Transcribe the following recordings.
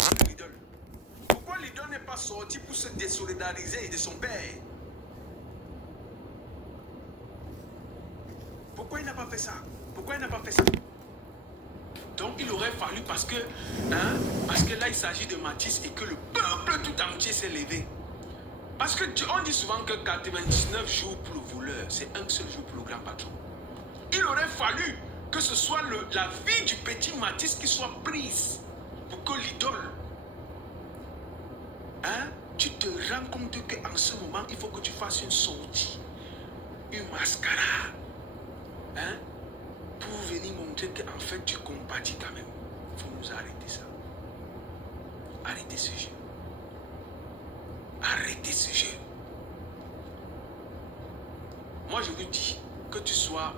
sorti de l'idole? Pourquoi l'idole n'est pas sorti pour se désolidariser de son père? Pourquoi il n'a pas fait ça? Pourquoi il n'a pas fait ça? Donc il aurait fallu parce que là il s'agit de Mathis et que le peuple tout entier s'est levé. Parce que on dit souvent que 99 jours pour le voleur, c'est un seul jour pour le grand patron. Il aurait fallu que ce soit la vie du petit Mathis qui soit prise pour que l'idole, tu te rends compte qu'en ce moment, il faut que tu fasses une sortie, une mascara, pour venir montrer qu'en fait tu compatis quand même. Il faut nous arrêter ça. Arrêtez ce jeu. Arrêtez ce jeu. Moi je vous dis que tu sois,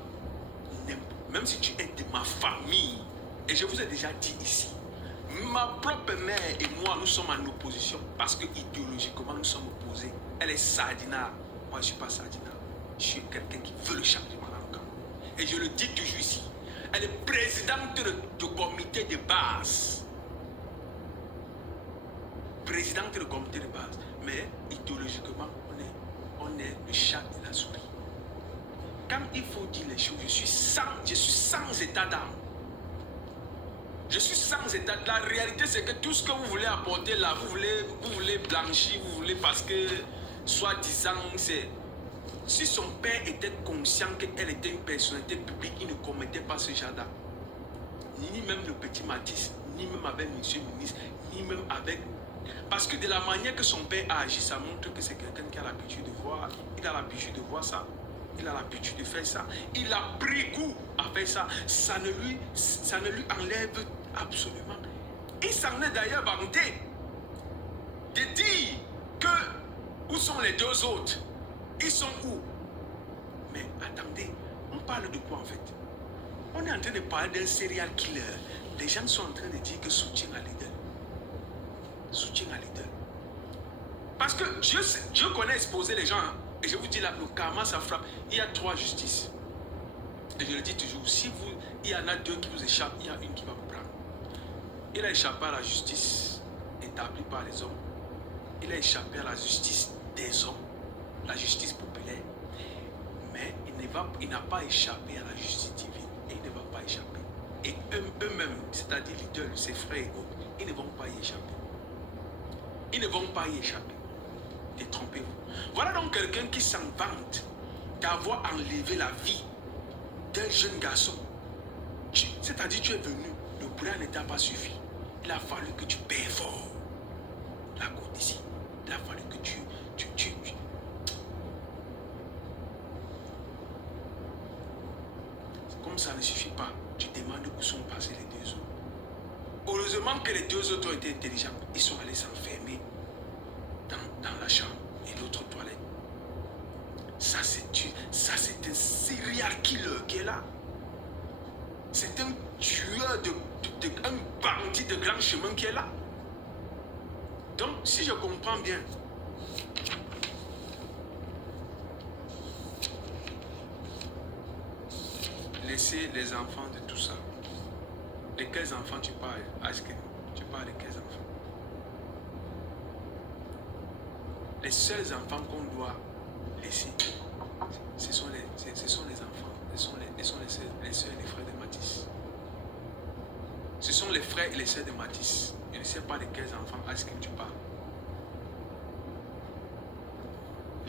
même si tu es de ma famille, et je vous ai déjà dit ici, ma propre mère et moi nous sommes en opposition parce que idéologiquement nous sommes opposés. Elle est Sadina, moi je ne suis pas Sadina. Je suis quelqu'un qui veut le changement dans le camp. Et je le dis toujours ici. Elle est présidente du comité de base. Présidente du comité de base. Mais idéologiquement, on est le chat et la souris. Quand il faut dire les choses, je suis sans état d'âme. Je suis sans état. La réalité, c'est que tout ce que vous voulez apporter là, vous voulez blanchir, vous voulez parce que, soi-disant, c'est... Si son père était conscient qu'elle était une personnalité publique, il ne commettait pas ce genre d'acte. Ni même le petit Mathis, ni même avec monsieur le ministre, ni même avec... Parce que de la manière que son père a agi, ça montre que c'est quelqu'un qui a l'habitude de voir. Il a l'habitude de voir ça. Il a l'habitude de faire ça. Il a pris goût à faire ça. Ça ne lui enlève absolument. Il s'en est d'ailleurs vanté de dire que où sont les deux autres? Ils sont où? Mais attendez, on parle de quoi en fait? On est en train de parler d'un serial killer. Les gens sont en train de dire que soutien à leader. Soutien à leader. Parce que Dieu connaît exposer les gens. Et je vous dis là, le karma ça frappe. Il y a 3 justices. Et je le dis toujours, si il y en a 2 qui vous échappent, il y a une qui va vous prendre. Il a échappé à la justice établie par les hommes. Il a échappé à la justice des hommes. La justice populaire, mais il n'a pas échappé à la justice divine et il ne va pas échapper. Et eux-mêmes, c'est-à-dire leaders, ses frères et autres, ils ne vont pas y échapper. Ils ne vont pas y échapper. Détrompez-vous. Voilà donc quelqu'un qui s'en vante d'avoir enlevé la vie d'un jeune garçon. C'est-à-dire tu es venu, le bras ne t'a pas suffi. Il a fallu que tu payes fort la côte ici. Il a fallu que tu comme ça ne suffit pas, tu demandes où sont passés les 2 autres. Heureusement que les 2 autres ont été intelligents. Ils sont allés s'enfermer dans la chambre et l'autre toilette. Ça c'est un serial killer qui est là. C'est un tueur, un bandit de grand chemin qui est là. Donc si je comprends bien, laisser les enfants de tout ça. De quels enfants tu parles? Tu parles de quels enfants? Les seuls enfants qu'on doit laisser, ce sont les enfants, ce sont les soeurs et les frères de Mathis. Ce sont les frères et les soeurs de Mathis. Je ne sais pas de quels enfants est-ce que tu parles.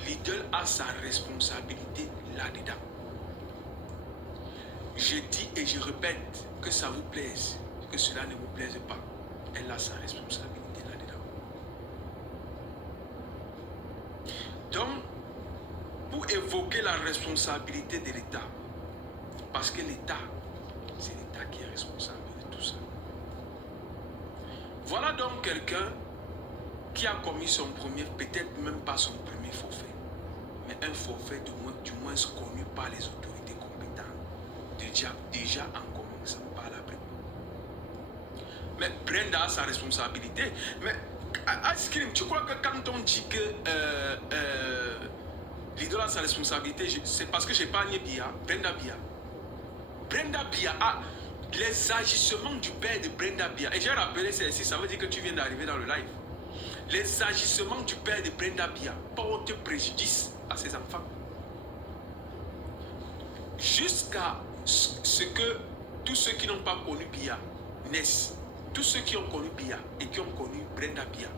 L'idole a sa responsabilité là-dedans. Je dis et je répète, que ça vous plaise, que cela ne vous plaise pas, elle a sa responsabilité là-dedans. Donc, pour évoquer la responsabilité de l'État, parce que l'État, c'est l'État qui est responsable de tout ça. Voilà donc quelqu'un qui a commis son premier, peut-être même pas son premier forfait, mais un forfait du moins connu par les autorités compétentes. Déjà en commençant par la prime. Mais Brenda a sa responsabilité. Mais Ice-Cream, tu crois que quand on dit que l'idole a sa responsabilité, c'est parce que j'ai pas Bia, Brenda Bia. Brenda Bia a... Les agissements du père de Brenda Bia. Et j'ai rappelé celle-ci, ça veut dire que tu viens d'arriver dans le live. Les agissements du père de Brenda Bia portent préjudice à ses enfants. Jusqu'à ce que tous ceux qui n'ont pas connu Bia naissent. Tous ceux qui ont connu Bia et qui ont connu Brenda Bia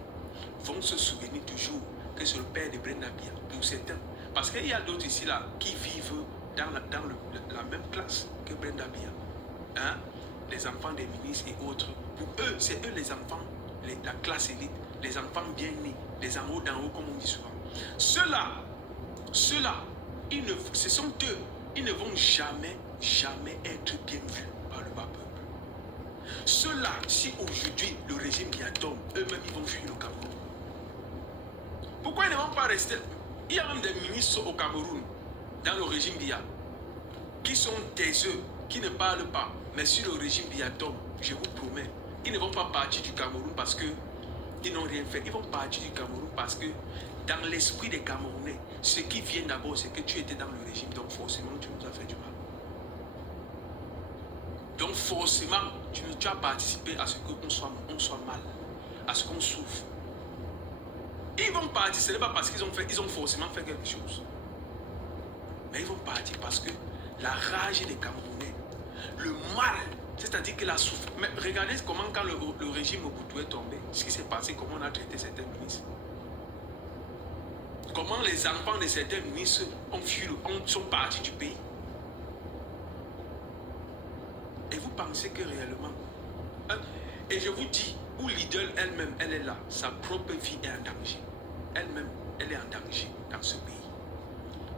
vont se souvenir toujours que c'est le père de Brenda Bia, pour certains. Parce qu'il y a d'autres ici là qui vivent dans la même classe que Brenda Bia. Hein? Les enfants des ministres et autres. Pour eux, c'est eux les enfants, la classe élite, les enfants bien nés, les en haut d'en haut, comme on dit souvent. Ceux-là, ce sont eux, ils ne vont jamais être bien vus par le bas peuple. Ceux-là, si aujourd'hui le régime Bia tombe, eux-mêmes ils vont fuir le Cameroun. Pourquoi ils ne vont pas rester? Il y a même des ministres au Cameroun, dans le régime Bia, qui sont taiseux, qui ne parlent pas. Mais si le régime Bia tombe, je vous promets, ils ne vont pas partir du Cameroun parce qu'ils n'ont rien fait. Ils vont partir du Cameroun parce que dans l'esprit des Camerounais, ce qui vient d'abord, c'est que tu étais dans le régime, donc forcément tu nous as fait du mal. Donc forcément, tu as participé à ce qu'on soit mal, à ce qu'on souffre. Ils vont partir, ce n'est pas parce qu'ils ont forcément fait quelque chose. Mais ils vont partir parce que la rage des Camerounais, le mal, c'est-à-dire que la souffrance. Mais regardez comment quand le régime Mobutu est tombé, ce qui s'est passé, comment on a traité certains ministres. Comment les enfants de certains ministres sont partis du pays. Et vous pensez que réellement, et je vous dis, où Lidl elle-même, elle est là, sa propre vie est en danger. Elle-même, elle est en danger dans ce pays.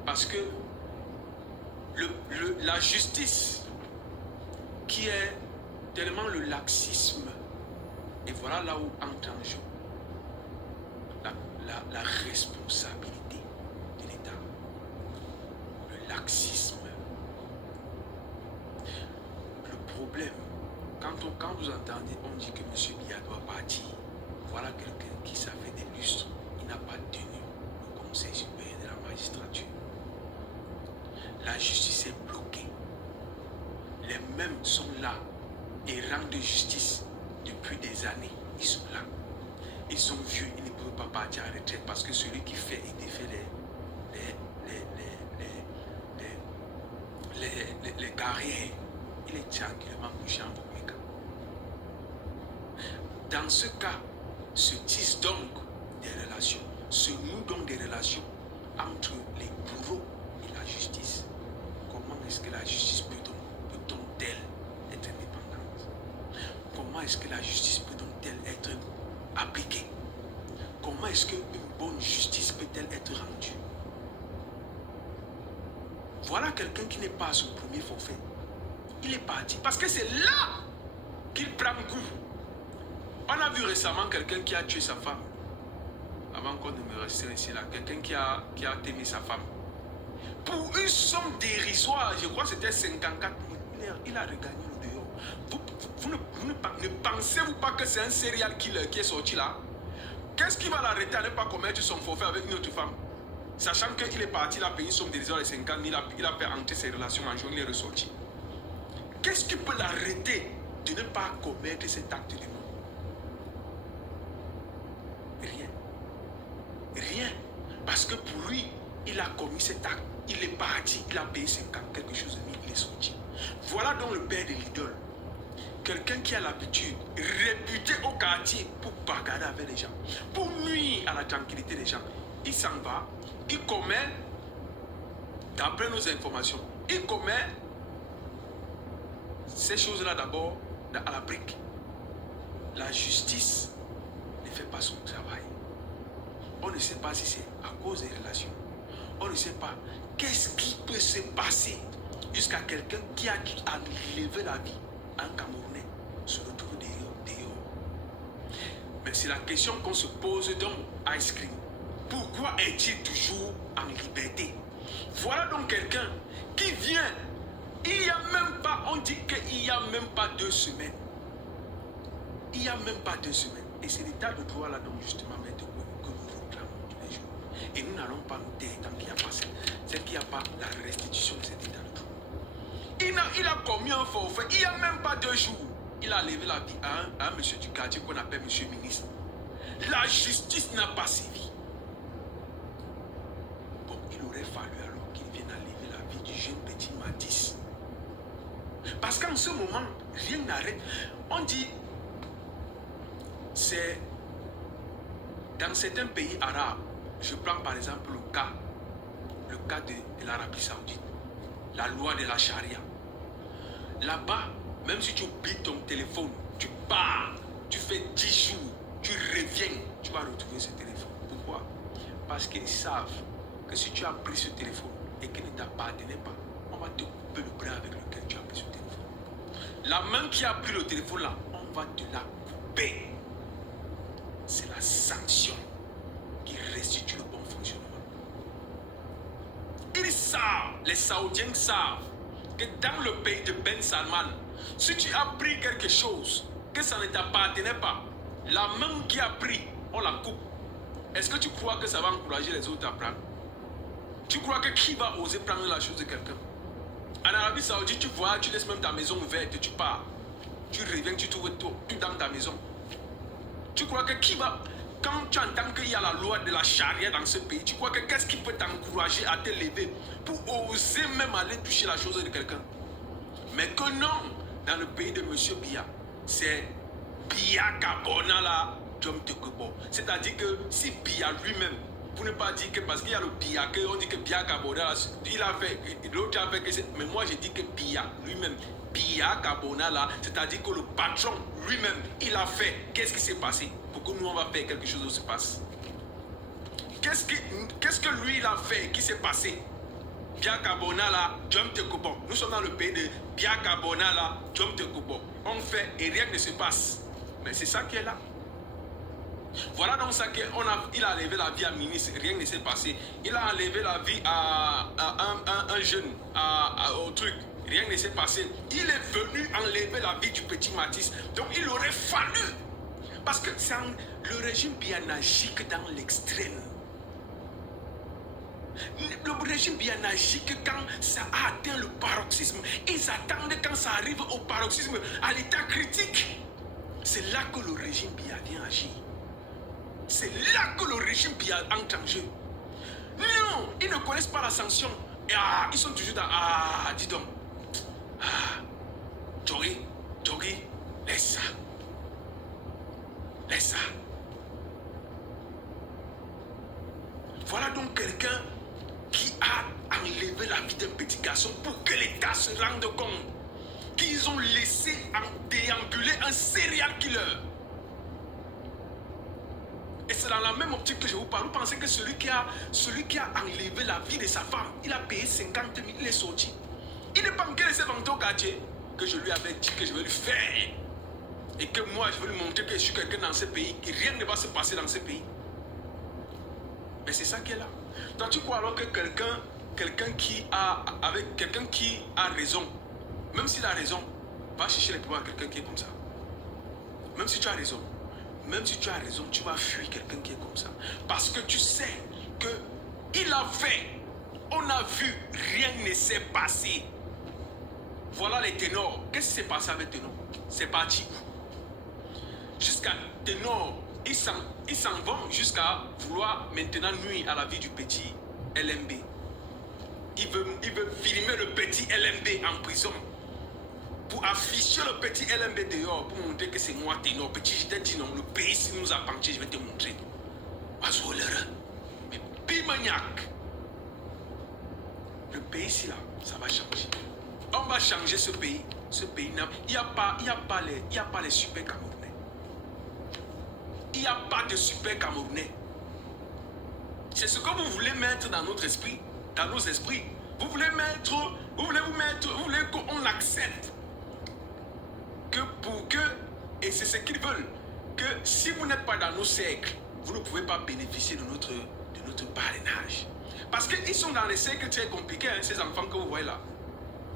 Parce que la justice, qui est tellement le laxisme, et voilà là où entre en jeu la responsabilité de l'État. Le laxisme. Le problème, quand vous entendez, on dit que M. Bia doit partir, voilà quelqu'un qui ça fait des lustres, il n'a pas tenu le Conseil supérieur de la magistrature. La justice est bloquée. Les mêmes sont là et rendent justice depuis des années. Ils sont là. Ils sont vieux, ils ne peuvent pas partir à la retraite parce que celui qui fait et défait les carrières, il est tranquillement couché en Bouméka. Dans ce cas, se tissent donc des relations, se nouent donc des relations entre les bourreaux et la justice. Comment est-ce que la justice peut-elle être indépendante? Comment est-ce que la justice peut-elle être appliquée? Comment est-ce qu'une bonne justice peut-elle être rendue? Voilà quelqu'un qui n'est pas à son premier forfait. Il est parti parce que c'est là qu'il prend goût. On a vu récemment quelqu'un qui a tué sa femme. Avant qu'on ne me reste ici là, quelqu'un qui a aimé sa femme. Pour une somme dérisoire, je crois que c'était 54 000, il a regagné le dehors. Vous ne pensez-vous pas que c'est un serial killer qui est sorti là? Qu'est-ce qui va l'arrêter à ne pas commettre son forfait avec une autre femme? Sachant qu'il est parti, il a payé une somme dérisoire de 50 000, il a fait entrer ses relations en juin, il est ressorti. Qu'est-ce qui peut l'arrêter de ne pas commettre cet acte de mort? Rien. Rien. Parce que pour lui, il a commis cet acte. Il est parti, il a payé 50, quelque chose de mille, il est sorti. Voilà donc le père de l'idole. Quelqu'un qui a l'habitude, réputé au quartier pour bagarrer avec les gens, pour nuire à la tranquillité des gens. Il s'en va, il commet, d'après nos informations, il commet ces choses-là d'abord à la brique. La justice ne fait pas son travail. On ne sait pas si c'est à cause des relations. On ne sait pas qu'est-ce qui peut se passer jusqu'à quelqu'un qui a enlevé la vie à un Camerounais se retrouve dehors. Mais c'est la question qu'on se pose dans Ice Cream. Pourquoi est-il toujours en liberté? Voilà donc quelqu'un qui vient. Il n'y a même pas, on dit qu'il n'y a même pas 2 semaines. Il n'y a même pas 2 semaines. Et c'est l'état de droit là donc justement que nous réclamons tous les jours. Et nous n'allons pas nous taire tant qu'il n'y a pas la restitution de cet état de droit. Il a commis un forfait. Il n'y a même pas 2 jours. Il a levé la vie à un monsieur du quartier qu'on appelle monsieur ministre. La justice n'a pas sévi. Bon, il aurait fallu alors qu'il vienne à lever la vie du jeune petit Mathis. Parce qu'en ce moment, rien n'arrête. On dit, c'est dans certains pays arabes, je prends par exemple le cas de l'Arabie Saoudite, la loi de la charia. Là-bas, même si tu oublies ton téléphone, tu pars, tu fais 10 jours, tu reviens, tu vas retrouver ce téléphone. Pourquoi? Parce qu'ils savent que si tu as pris ce téléphone et qu'il ne t'appartenait pas, on va te couper le bras avec lequel tu as pris ce téléphone. La main qui a pris le téléphone là, on va te la couper. C'est la sanction qui restitue le bon fonctionnement. Ils savent, les Saoudiens savent, que dans le pays de Ben Salman, si tu as pris quelque chose, que ça ne t'appartenait pas, la main qui a pris, on la coupe. Est-ce que tu crois que ça va encourager les autres à prendre? Tu crois que qui va oser prendre la chose de quelqu'un? En Arabie Saoudite, tu vois, tu laisses même ta maison ouverte, tu pars. Tu reviens, tu trouves tout dans ta maison. Tu crois que qui va... Quand tu entends qu'il y a la loi de la charia dans ce pays, tu crois que qu'est-ce qui peut t'encourager à te lever pour oser même aller toucher la chose de quelqu'un? Mais que non, dans le pays de Monsieur Biya, c'est Biya Kabona là, Djom Tekebo. C'est-à-dire que si Biya lui-même, pour ne pas dire que parce qu'il y a le Biya, on dit que Biya Kabona, il a fait, l'autre a fait que c'est... Mais moi je dis que Biya lui-même, Biya Kabona là, c'est-à-dire que le patron lui-même, il a fait. Qu'est-ce qui s'est passé? Pour que nous on va faire quelque chose qui se passe. Qu'est-ce que lui il a fait qui s'est passé? Biya Kabona là, Djom Tekebo. Nous sommes dans le pays de Biya Kabona là, Djom Tekebo. On fait et rien ne se passe. Mais c'est ça qui est là. Voilà donc ça qu'il a enlevé la vie à ministre, rien ne s'est passé. Il a enlevé la vie à un jeune, au truc, rien ne s'est passé. Il est venu enlever la vie du petit Mathis. Donc il aurait fallu. Parce que le régime Biya n'agit que dans l'extrême. Le régime Biya n'agit que quand ça a atteint le paroxysme. Ils attendent quand ça arrive au paroxysme, à l'état critique. C'est là que le régime Biya vient agir. C'est là que le régime Biya entre en jeu. Non, ils ne connaissent pas la sanction. Et ils sont toujours dans... dis donc. Jogi, laisse ça. Laisse ça. Voilà donc quelqu'un qui a enlevé la vie d'un petit garçon pour que l'État se rende compte qu'ils ont laissé déambuler un serial killer. Et c'est dans la même optique que je vous parle. Vous pensez que celui qui a enlevé la vie de sa femme, il a payé 50 000, il est sorti. Il n'est pas encore laissé vanter au quartier que je lui avais dit que je vais lui faire. Et que moi, je vais lui montrer que je suis quelqu'un dans ce pays, que rien ne va se passer dans ce pays. Mais c'est ça qui est là. Toi, tu crois alors que quelqu'un qui a raison, même s'il a raison, va chercher les problèmes à quelqu'un qui est comme ça. Même si tu as raison, tu vas fuir quelqu'un qui est comme ça. Parce que tu sais que il a fait, on a vu, rien ne s'est passé. Voilà les ténors. Qu'est-ce qui s'est passé avec Ténor? C'est parti où? Jusqu'à Ténor, ils s'en vont jusqu'à vouloir maintenant nuire à la vie du petit LMB. Il veut filmer le petit LMB en prison. Pour afficher le petit LMB dehors, pour montrer que c'est moi Ténor. Petit, je t'ai dit non, le pays si nous a penché, je vais te montrer. Mais Pimagnac. Le pays ici là, ça va changer. On va changer ce pays. Ce pays, il n'y a pas les super Camerounais. Il n'y a pas de super Camerounais. C'est ce que vous voulez mettre dans notre esprit, dans nos esprits. Vous voulez qu'on accepte et c'est ce qu'ils veulent, que si vous n'êtes pas dans nos cercles, vous ne pouvez pas bénéficier de notre parrainage. Parce qu'ils sont dans les cercles très compliqués, hein, ces enfants que vous voyez là.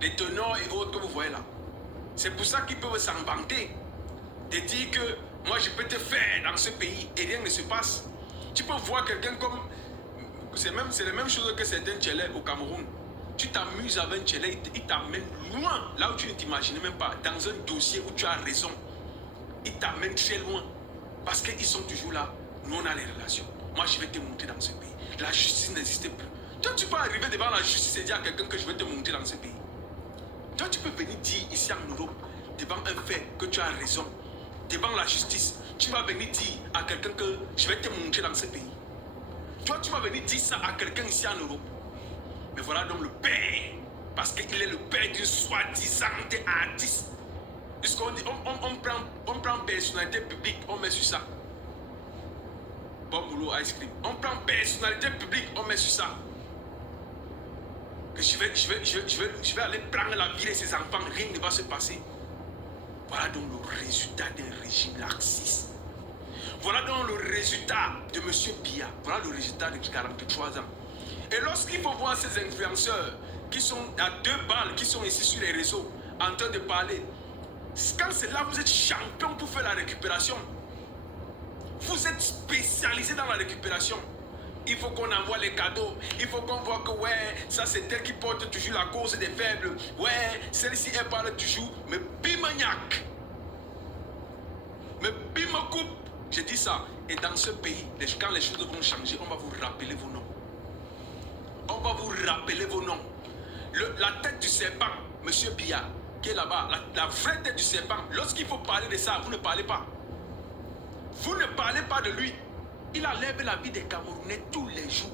Les tenants et autres que vous voyez là. C'est pour ça qu'ils peuvent s'en vanter. De dire que moi je peux te faire dans ce pays et rien ne se passe. Tu peux voir quelqu'un comme... C'est la même chose que certains tchèlais au Cameroun. Tu t'amuses avec Tchélé, il t'amène loin, là où tu ne t'imaginais même pas, dans un dossier où tu as raison. Il t'amène très loin. Parce qu'ils sont toujours là. Nous, on a les relations. Moi, je vais te montrer dans ce pays. La justice n'existe plus. Toi, tu peux arriver devant la justice et dire à quelqu'un que je vais te montrer dans ce pays. Toi, tu peux venir dire ici en Europe, devant un fait, que tu as raison. Devant la justice, tu vas venir dire à quelqu'un que je vais te montrer dans ce pays. Toi, tu vas venir dire ça à quelqu'un ici en Europe. Mais voilà donc le père. Parce qu'il est le père d'une soi-disant artiste. Puisqu'on dit, on prend personnalité publique, on met sur ça. Bon boulot, ice cream. On prend personnalité publique, on met sur ça. Que je vais aller prendre la vie de ses enfants, rien ne va se passer. Voilà donc le résultat d'un régime laxiste. Voilà donc le résultat de M. Biya. Voilà le résultat de 43 ans. Et lorsqu'il faut voir ces influenceurs qui sont à 2 balles, qui sont ici sur les réseaux, en train de parler, quand c'est là vous êtes champion pour faire la récupération. Vous êtes spécialisé dans la récupération. Il faut qu'on envoie les cadeaux. Il faut qu'on voit que ouais, ça c'est elle qui porte toujours la cause des faibles. Ouais, celle-ci elle parle toujours. Mais bimagnac. Mais bimacoupe. J'ai dit ça. Et dans ce pays, quand les choses vont changer, on va vous rappeler vos noms. On va vous rappeler vos noms. La tête du serpent, M. Biya, qui est là-bas, la vraie tête du serpent, lorsqu'il faut parler de ça, vous ne parlez pas. Vous ne parlez pas de lui. Il enlève la vie des Camerounais tous les jours.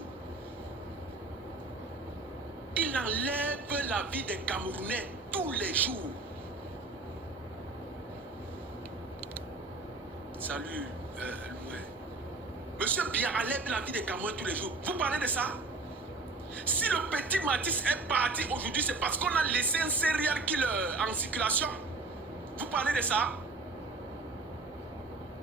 Il enlève la vie des Camerounais tous les jours. Salut, Monsieur Biya enlève la vie des Camerounais tous les jours. Vous parlez de ça? Si le petit Matisse est parti aujourd'hui, c'est parce qu'on a laissé un serial killer en circulation. Vous parlez de ça?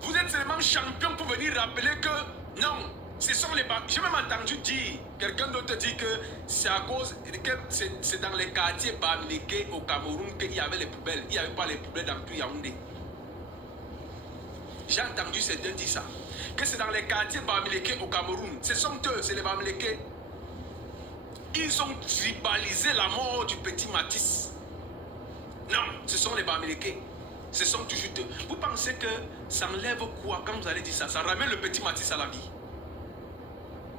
Vous êtes seulement champion pour venir rappeler que non, ce sont les Bamileke. J'ai même entendu dire, quelqu'un d'autre dit que c'est à cause que c'est dans les quartiers Bamileke au Cameroun qu'il y avait les poubelles. Il n'y avait pas les poubelles dans tout Yaoundé. J'ai entendu certains dire ça. Que c'est dans les quartiers Bamileke au Cameroun. Ce sont eux, c'est les Bamileke. Ils ont tribalisé la mort du petit Matisse. Non, ce sont les Bamileke. Ce sont toujours eux. Vous pensez que ça enlève quoi quand vous allez dire ça? Ça ramène le petit Matisse à la vie.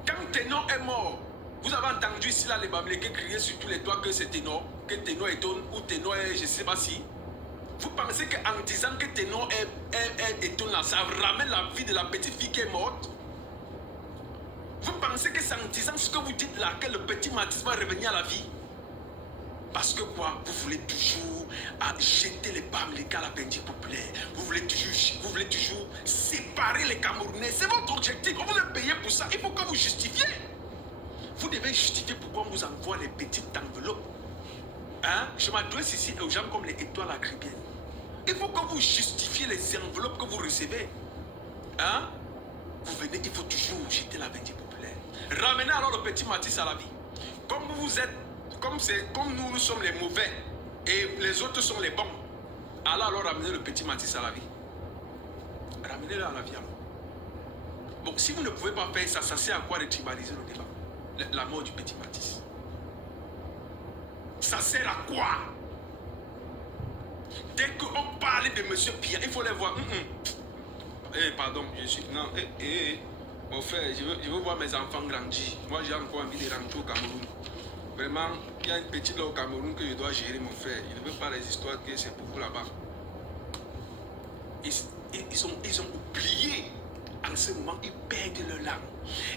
Quand Ténor est mort, vous avez entendu ici là les Bamileke crier sur tous les toits que c'est Ténor, que Ténor est Étonne ou Ténor est je ne sais pas si. Vous pensez qu'en disant que Ténor est Étonne là, ça ramène la vie de la petite fille qui est morte? Vous pensez que c'est en disant ce que vous dites là que le petit Matisse va revenir à la vie? Parce que quoi? Vous voulez toujours jeter les Bamileke à la Bendie populaire. Vous voulez toujours séparer les Camerounais. C'est votre objectif. On vous a payé pour ça. Il faut que vous justifiez. Vous devez justifier pourquoi on vous envoie les petites enveloppes. Hein? Je m'adresse ici aux gens comme les étoiles agripiennes. Il faut que vous justifiez les enveloppes que vous recevez. Hein? Vous venez, il faut toujours jeter la Bendie populaire. Ramenez alors le petit Matisse à la vie. Comme vous êtes, comme nous sommes les mauvais et les autres sont les bons. Alors ramenez le petit Matisse à la vie. Ramenez-le à la vie alors. Bon, si vous ne pouvez pas faire ça, ça sert à quoi de tribaliser le débat? La mort du petit Matisse. Ça sert à quoi? Dès qu'on parle de M. Biya, il faut les voir. Pardon, je suis... Non, mon frère, je veux voir mes enfants grandir. Moi, j'ai encore envie de rentrer au Cameroun. Vraiment, il y a une petite là au Cameroun que je dois gérer, mon frère. Je ne veux pas les histoires que c'est pour vous là-bas. Ils ont oublié. En ce moment, ils perdent leur langue.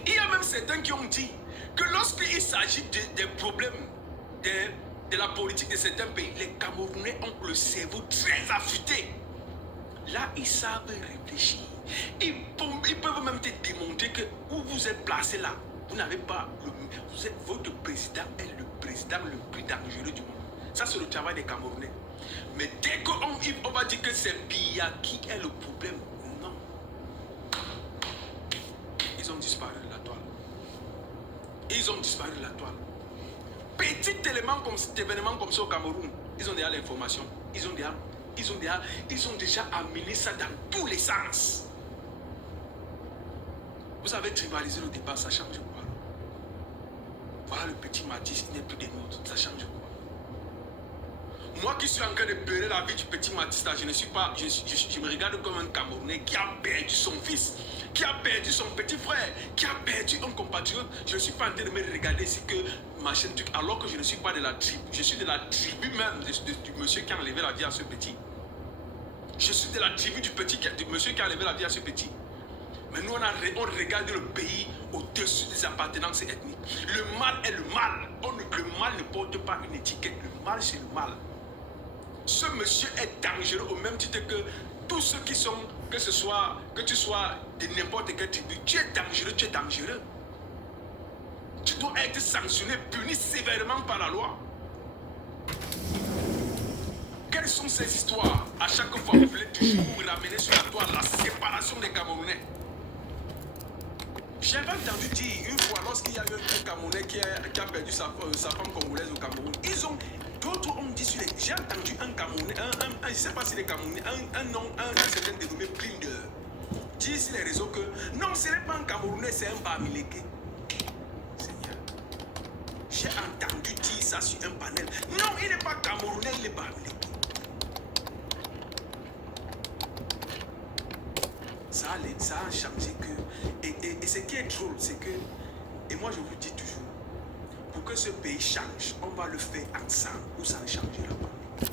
Il y a même certains qui ont dit que lorsqu'il s'agit des problèmes de la politique de certains pays, les Camerounais ont le cerveau très affûté. Là, ils savent réfléchir. Ils peuvent même te démontrer que où vous êtes placé là, vous n'avez pas... votre président est le président le plus dangereux du monde. Ça, c'est le travail des Camerounais. Mais dès qu'on va dire que c'est Biya qui est le problème, non. Ils ont disparu de la toile. Ils ont disparu de la toile. Petit élément comme cet événement comme ça au Cameroun, ils ont déjà l'information. Ils ont déjà amené ça dans tous les sens. Vous avez tribalisé le débat, ça change quoi? Voilà, le petit Mathis, il n'est plus des nôtres. Ça change quoi? Moi qui suis en train de pleurer la vie du petit Mathis, là, je ne suis pas, je me regarde comme un Camerounais qui a perdu son fils, qui a perdu son petit frère, qui a perdu un compatriote. Je ne suis pas en train de me regarder ici que machin truc, alors que je ne suis pas de la tribu. Je suis de la tribu même du monsieur qui a enlevé la vie à ce petit. Je suis de la tribu du monsieur qui a enlevé la vie à ce petit. Mais nous, on regarde le pays au-dessus des appartenances ethniques. Le mal est le mal. Le mal ne porte pas une étiquette. Le mal, c'est le mal. Ce monsieur est dangereux au même titre que tous ceux qui sont, que tu sois de n'importe quelle tribu, tu es dangereux, tu es dangereux. Tu dois être sanctionné, puni sévèrement par la loi. Quelles sont ces histoires? À chaque fois, vous voulez toujours ramener sur la toile la séparation des Camerounais. J'avais entendu dire une fois, lorsqu'il y a eu un Camerounais qui a perdu sa femme congolaise au Cameroun, d'autres ont dit sur les... J'ai entendu un Camerounais, je ne sais pas si les Camerounais, un certain dénommé Blinder, dire sur les réseaux que non, ce n'est pas un Camerounais, c'est un Bamileke. Seigneur, j'ai entendu dire ça sur un panel. Non, il n'est pas Camerounais, il est Bamileke. Ça a changé que... Et ce qui est drôle, c'est que... Et moi, je vous dis toujours, pour que ce pays change, on va le faire ensemble, ou ça ne changera pas.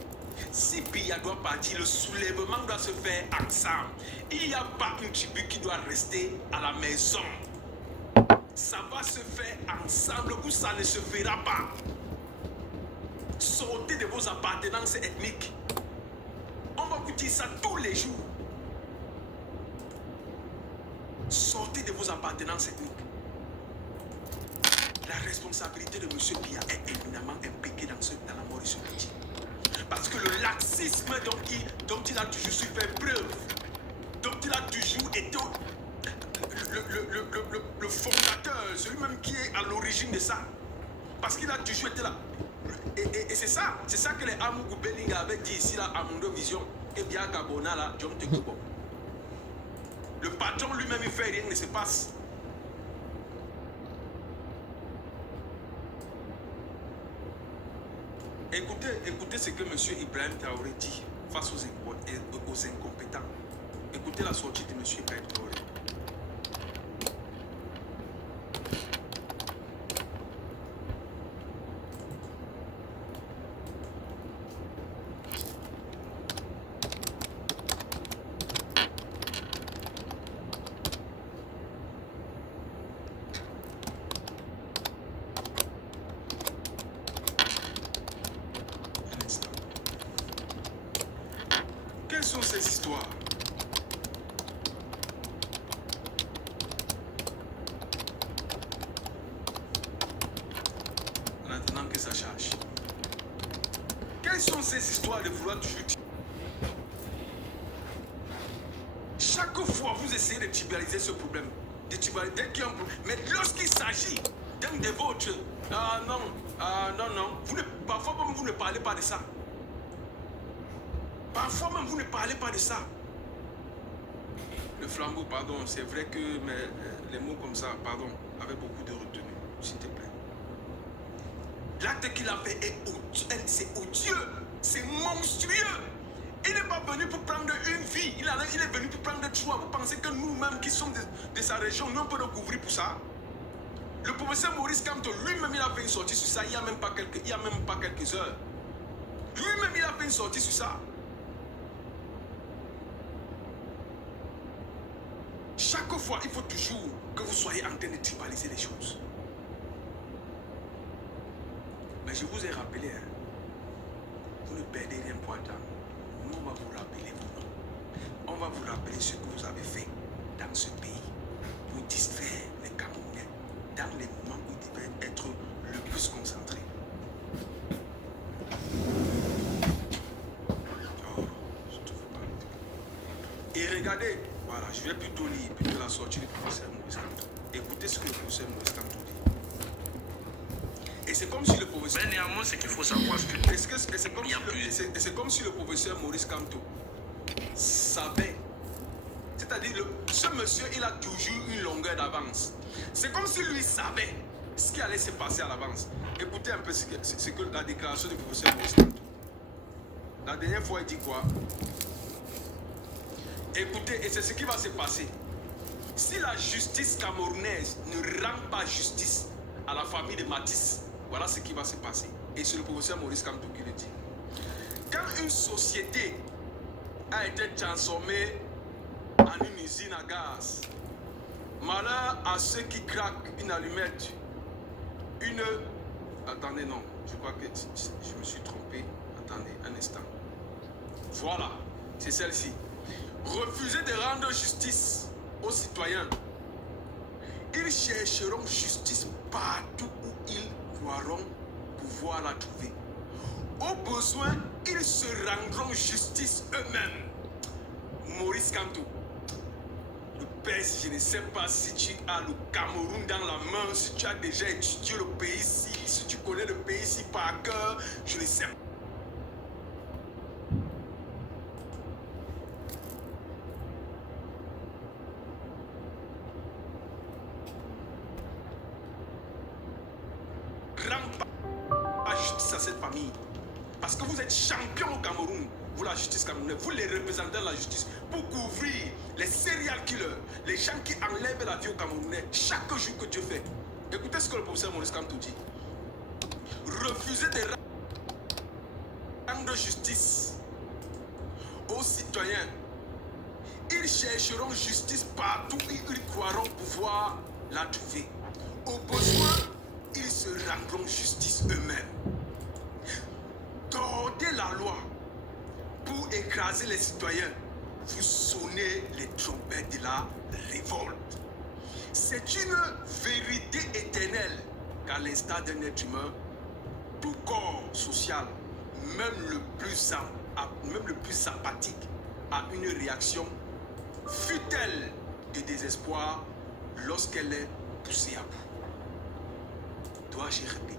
Si Biya doit partir, le soulèvement doit se faire ensemble. Il n'y a pas une tribu qui doit rester à la maison. Ça va se faire ensemble ou ça ne se fera pas. Sortez de vos appartenances ethniques. On va vous dire ça tous les jours. Sortez de vos appartenances ethniques. La responsabilité de M. Biya est éminemment impliquée dans la mort de ce petit. Parce que le laxisme dont il a toujours su faire preuve, dont il a toujours été le fondateur, celui-même qui est à l'origine de ça. Parce qu'il a toujours été là. Et c'est ça que les Amougou Bellinga avaient dit ici là à Mundo Vision. Et bien à Gabona là, John Tekobo. Le patron lui-même, il fait rien, ne se passe. Écoutez ce que M. Ibrahim Traoré dit face aux incompétents. Écoutez la sortie de M. Ibrahim Traoré. Quelles sont ces histoires? Maintenant que ça change. Quelles sont ces histoires de vouloir toujours... Chaque fois, vous essayez de tribaliser ce problème. De tribaliser dès qu'il y a un problème. Mais lorsqu'il s'agit d'un des vôtres, non. Parfois même, vous ne parlez pas de ça. Parfois même, vous ne parlez pas de ça. Le flambeau, pardon, c'est vrai que les mots comme ça, pardon, avaient beaucoup de retenue, s'il te plaît. L'acte qu'il a fait c'est odieux, c'est monstrueux. Il n'est pas venu pour prendre une vie, il est venu pour prendre trois. Vous pensez que nous-mêmes qui sommes de sa région, nous on peut le couvrir pour ça? Le professeur Maurice Kamto, lui-même, il a fait une sortie sur ça il n'y a même pas quelques heures. Lui-même, il a fait une sortie sur ça. Chaque fois, il faut toujours que vous soyez en train de tribaliser les choses. Mais je vous ai rappelé, hein, vous ne perdez rien pour attendre. Nous, on va vous rappeler vos noms. On va vous rappeler ce que vous avez fait dans ce pays pour distraire les Camerounais dans les moments où ils devaient être le plus concentrés. Oh, je ne trouve pas. Et regardez, voilà, je vais plutôt lire la sortie du professeur Maurice Kamto. Écoutez ce que le professeur Maurice Kamto dit. Et c'est comme si le professeur... Mais néanmoins, c'est qu'il faut savoir que... C'est comme si le professeur Maurice Kamto savait. C'est-à-dire, ce monsieur, il a toujours une longueur d'avance. C'est comme si lui savait ce qui allait se passer à l'avance. Écoutez un peu ce que la déclaration du professeur Maurice Kamto. La dernière fois, il dit quoi? Écoutez, et c'est ce qui va se passer. Si la justice camerounaise ne rend pas justice à la famille de Matisse, voilà ce qui va se passer. Et c'est le professeur Maurice Kamto qui le dit. Quand une société a été transformée en une usine à gaz, malheur à ceux qui craquent une allumette, une... Attendez, non, je crois que je me suis trompé. Attendez, un instant. Voilà, c'est celle-ci. Refuser de rendre justice aux citoyens. Ils chercheront justice partout où ils croiront pouvoir la trouver. Au besoin, ils se rendront justice eux-mêmes. Maurice Kamto, le père, je ne sais pas si tu as le Cameroun dans la main, si tu as déjà étudié le pays ici, si tu connais le pays ici par cœur, je ne sais pas. Pas justice à cette famille. Parce que vous êtes champion au Cameroun, vous la justice camerounaise, vous les représentez de la justice pour couvrir les serial killers, les gens qui enlèvent la vie au Camerounais chaque jour que Dieu fait. Écoutez ce que le professeur Maurice Kamto dit. Refusez de rendre justice aux citoyens. Ils chercheront justice partout où ils croiront pouvoir la trouver. Au besoin, ils se rendront justice eux-mêmes. Tordez la loi pour écraser les citoyens. Vous sonnez les trompettes de la révolte. C'est une vérité éternelle qu'à l'instar d'un être humain, tout corps social, même le plus sympathique, a une réaction fut-elle de désespoir lorsqu'elle est poussée à bout. Dois-je répéter?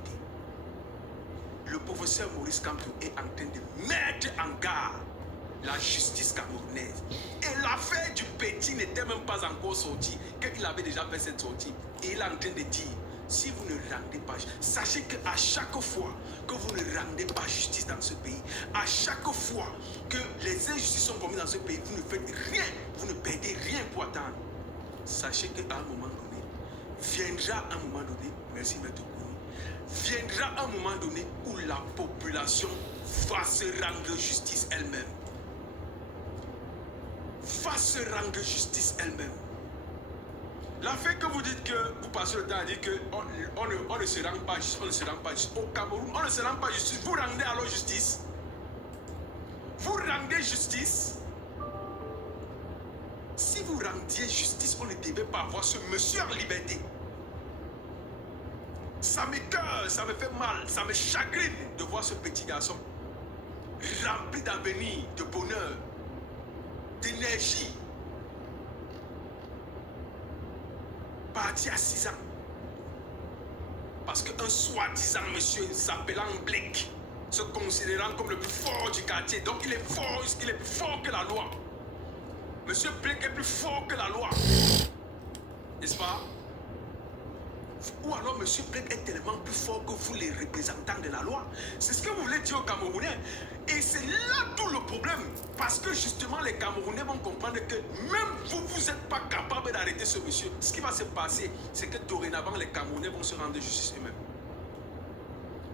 Le professeur Maurice Kamto est en train de mettre en garde la justice camerounaise. Et l'affaire du petit n'était même pas encore sortie, qu'il avait déjà fait cette sortie. Et il est en train de dire, si vous ne rendez pas, sachez qu'à chaque fois que vous ne rendez pas justice dans ce pays, à chaque fois que les injustices sont commises dans ce pays, vous ne faites rien, vous ne perdez rien pour attendre. Sachez qu'à un moment donné, viendra un moment donné, merci Maître Kouni, viendra un moment donné où la population va se rendre justice elle-même. Va se rendre justice elle-même. L'affaire que vous dites que vous passez le temps à dire qu'on ne se rend pas justice, on ne se rend pas justice. Au Cameroun, on ne se rend pas justice. Vous rendez alors justice. Vous rendez justice. Si vous rendiez justice, on ne devait pas avoir ce monsieur en liberté. Ça m'écoeure, ça me fait mal, ça me chagrine de voir ce petit garçon rempli d'avenir, de bonheur, d'énergie, parti à 6 ans. Parce qu'un soi-disant monsieur s'appelant Blake, se considérant comme le plus fort du quartier, donc il est fort, il est plus fort que la loi. Monsieur Blake est plus fort que la loi. N'est-ce pas? Ou alors monsieur Blake est tellement plus fort que vous, les représentants de la loi. C'est ce que vous voulez dire aux Camerounais. Et c'est là tout le problème. Parce que justement, les Camerounais vont comprendre que même vous, vous n'êtes pas capable d'arrêter ce monsieur. Ce qui va se passer, c'est que dorénavant, les Camerounais vont se rendre justice eux-mêmes.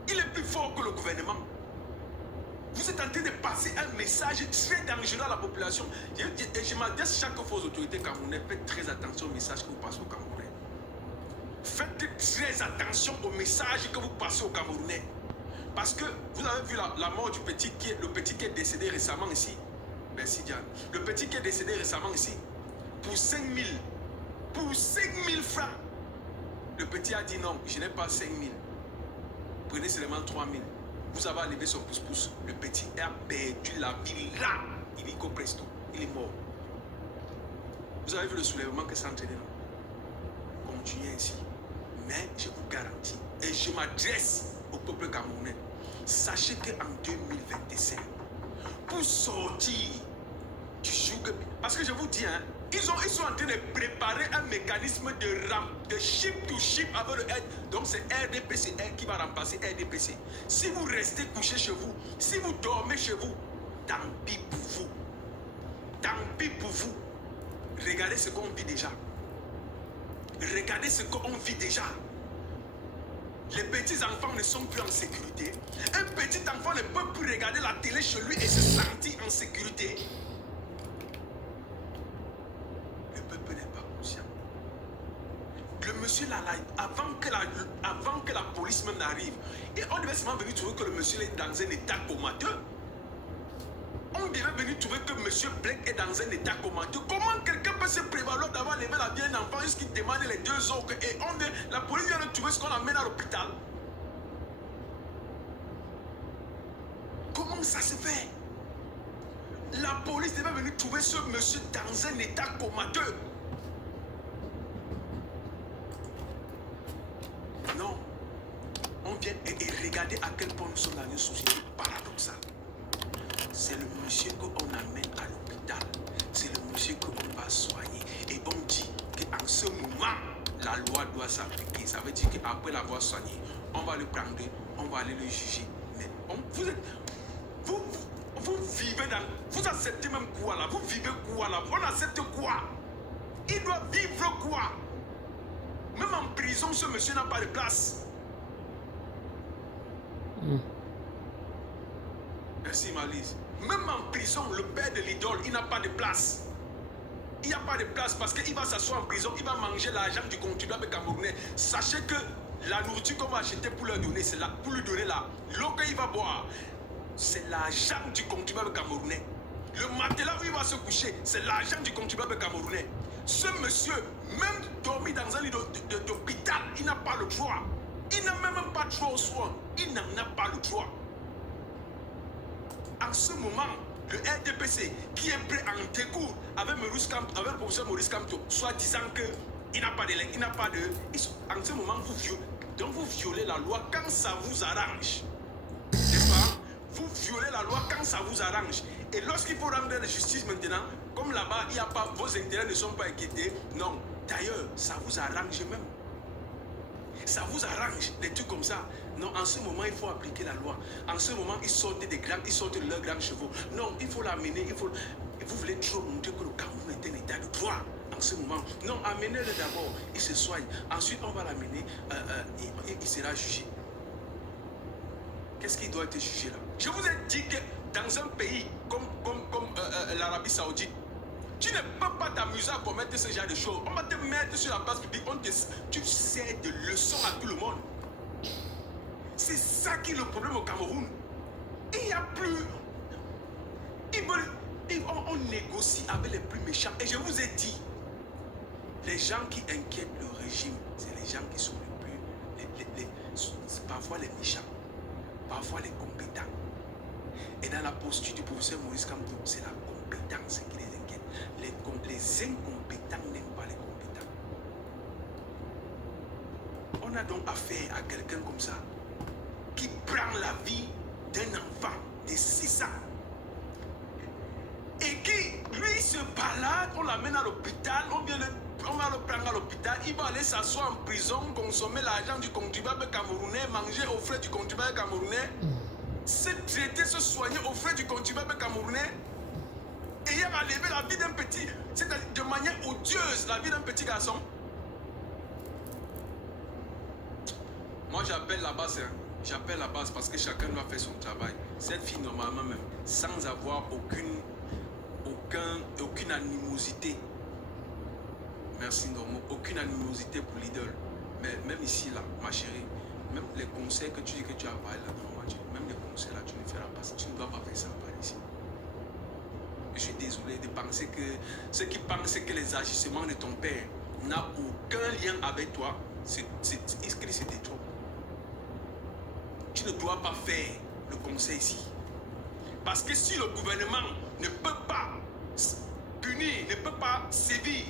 Il est plus fort que le gouvernement. Vous êtes en train de passer un message très dangereux à la population. Et je m'adresse chaque fois aux autorités camerounaises. Faites très attention au message que vous passez aux Camerounais. Faites très attention au message que vous passez aux Camerounais. Parce que vous avez vu la mort du petit le petit qui est décédé récemment ici. Merci Diane. Le petit qui est décédé récemment ici. Pour 5 000. Pour 5 000 francs. Le petit a dit non, je n'ai pas 5 000. Prenez seulement 3 000. Vous avez enlevé son pouce-pouce. Le petit a perdu la vie là. Il est presto. Il est mort. Vous avez vu le soulèvement que ça entraînait, non? Continuez ainsi. Mais je vous garantis, et je m'adresse au peuple camerounais, sachez qu'en 2025, pour sortir du joug, parce que je vous dis, hein, Ils sont en train de préparer un mécanisme de ship to ship avec le R. Donc c'est RDPC qui va remplacer RDPC. Si vous restez couché chez vous, si vous dormez chez vous, tant pis pour vous. Tant pis pour vous. Regardez ce qu'on vit déjà. Regardez ce qu'on vit déjà. Les petits enfants ne sont plus en sécurité. Un petit enfant ne peut plus regarder la télé chez lui et se sentir en sécurité. Le peuple n'est pas conscient. Le monsieur là, avant que la police même n'arrive, et on devait seulement venir trouver que le monsieur est dans un état comateux. On devait venir trouver que monsieur Blake est dans un état comateux. Comment quelqu'un peut se prévaloir d'avoir levé la vie d'un enfant jusqu'il demande les 2 autres et la police vient de trouver ce qu'on amène à l'hôpital? Comment ça se fait? La police devait venir trouver ce monsieur dans un état comateux. Non. On vient et regardez à quel point nous sommes dans une société paradoxale. C'est le monsieur qu'on amène à l'hôpital. C'est le monsieur qu'on va soigner. Et on dit qu'en ce moment, la loi doit s'appliquer. Ça veut dire qu'après l'avoir soigné, on va le prendre, on va aller le juger. Mais vous vivez dans... Vous acceptez même quoi là? Vous vivez quoi là? On accepte quoi? Il doit vivre quoi? Même en prison, ce monsieur n'a pas de place. Merci Malise. Même en prison, le père de l'idole, il n'a pas de place. Il n'y a pas de place parce qu'il va s'asseoir en prison, il va manger l'argent du contribuable camerounais. Sachez que la nourriture qu'on va acheter pour leur donner, c'est là, pour lui donner là, l'eau qu'il va boire, c'est l'argent du contribuable camerounais. Le matelas où il va se coucher, c'est l'argent du contribuable camerounais. Ce monsieur, même dormi dans un lit d'hôpital, il n'a pas le droit. Il n'a même pas droit au soin. Il n'en a pas le droit. En ce moment, le RDPC qui est prêt en décours avec le professeur Maurice Kamto, soit disant qu'il n'a pas d'élèves, il n'a pas de... En ce moment, vous violez la loi quand ça vous arrange. N'est-ce pas? Vous violez la loi quand ça vous arrange. Et lorsqu'il faut rendre la justice maintenant, comme là-bas, il n'y a pas, vos intérêts ne sont pas inquiétés. Non. D'ailleurs, ça vous arrange même. Ça vous arrange, des trucs comme ça. Non, en ce moment, il faut appliquer la loi. En ce moment, ils sortent de leurs grands chevaux. Non, il faut l'amener. Vous voulez trop montrer que le Cameroun est un état de droit. En ce moment, non, amenez-le d'abord. Il se soigne. Ensuite, on va l'amener. Il sera jugé. Qu'est-ce qu'il doit être jugé là? Je vous ai dit que dans un pays comme l'Arabie Saoudite, tu ne peux pas t'amuser à commettre ce genre de choses. On va te mettre sur la place publique. Tu sers de leçon à tout le monde. C'est ça qui est le problème au Cameroun. Il n'y a plus... On négocie avec les plus méchants. Et je vous ai dit, les gens qui inquiètent le régime, c'est les gens qui sont les plus... parfois les méchants, parfois les compétents. Et dans la posture du professeur Maurice Kamto, c'est la compétence qui les inquiète. Les incompétents n'aiment pas les compétents. On a donc affaire à quelqu'un comme ça, qui prend la vie d'un enfant de 6 ans. Et qui, lui, se balade, on l'amène à l'hôpital, on va le prendre à l'hôpital, il va aller s'asseoir en prison, consommer l'argent du contribuable camerounais, manger aux frais du contribuable camerounais, se traiter, se soigner aux frais du contribuable camerounais, et il va lever la vie d'un petit, c'est-à-dire de manière odieuse, la vie d'un petit garçon. Moi, j'appelle la base, hein. J'appelle la base parce que chacun doit faire son travail. Cette fille, normalement même, sans avoir aucune animosité. Merci, Normo. Aucune animosité pour l'idole. Mais même ici, là, ma chérie, même les conseils que tu dis que tu as parlé là, même les conseils là, tu ne feras pas. Tu ne dois pas faire ça par ici. Je suis désolé de penser que ceux qui pensent que les agissements de ton père n'ont aucun lien avec toi, c'est trop. Tu ne dois pas faire le conseil ici. Parce que si le gouvernement ne peut pas punir, ne peut pas sévir,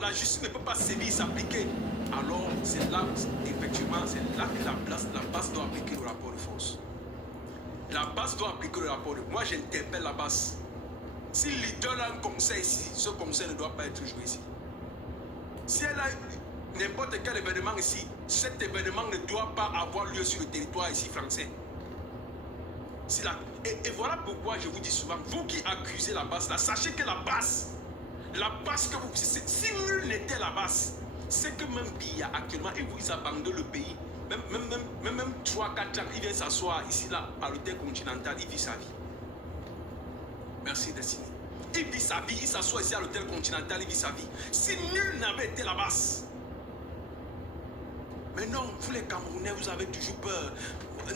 la justice ne peut pas sévir, s'appliquer, alors c'est là, effectivement, c'est là que la base doit appliquer le rapport de force. La base doit appliquer le rapport de force. Moi, j'interpelle la base. Si l'idole a un conseil ici, ce conseil ne doit pas être joué ici. Si elle a n'importe quel événement ici, cet événement ne doit pas avoir lieu sur le territoire ici français. Et voilà pourquoi je vous dis souvent, vous qui accusez la basse là, sachez que la basse que vous... Si nul n'était la basse, c'est que même Biya actuellement, il vous abandonne le pays. Même 3-4 ans, il vient s'asseoir ici là, à l'hôtel continental, il vit sa vie. Merci Destiny. Il vit sa vie, il s'assoit ici à l'hôtel continental, il vit sa vie. Si nul n'avait été la basse. Mais non, vous les Camerounais, vous avez toujours peur.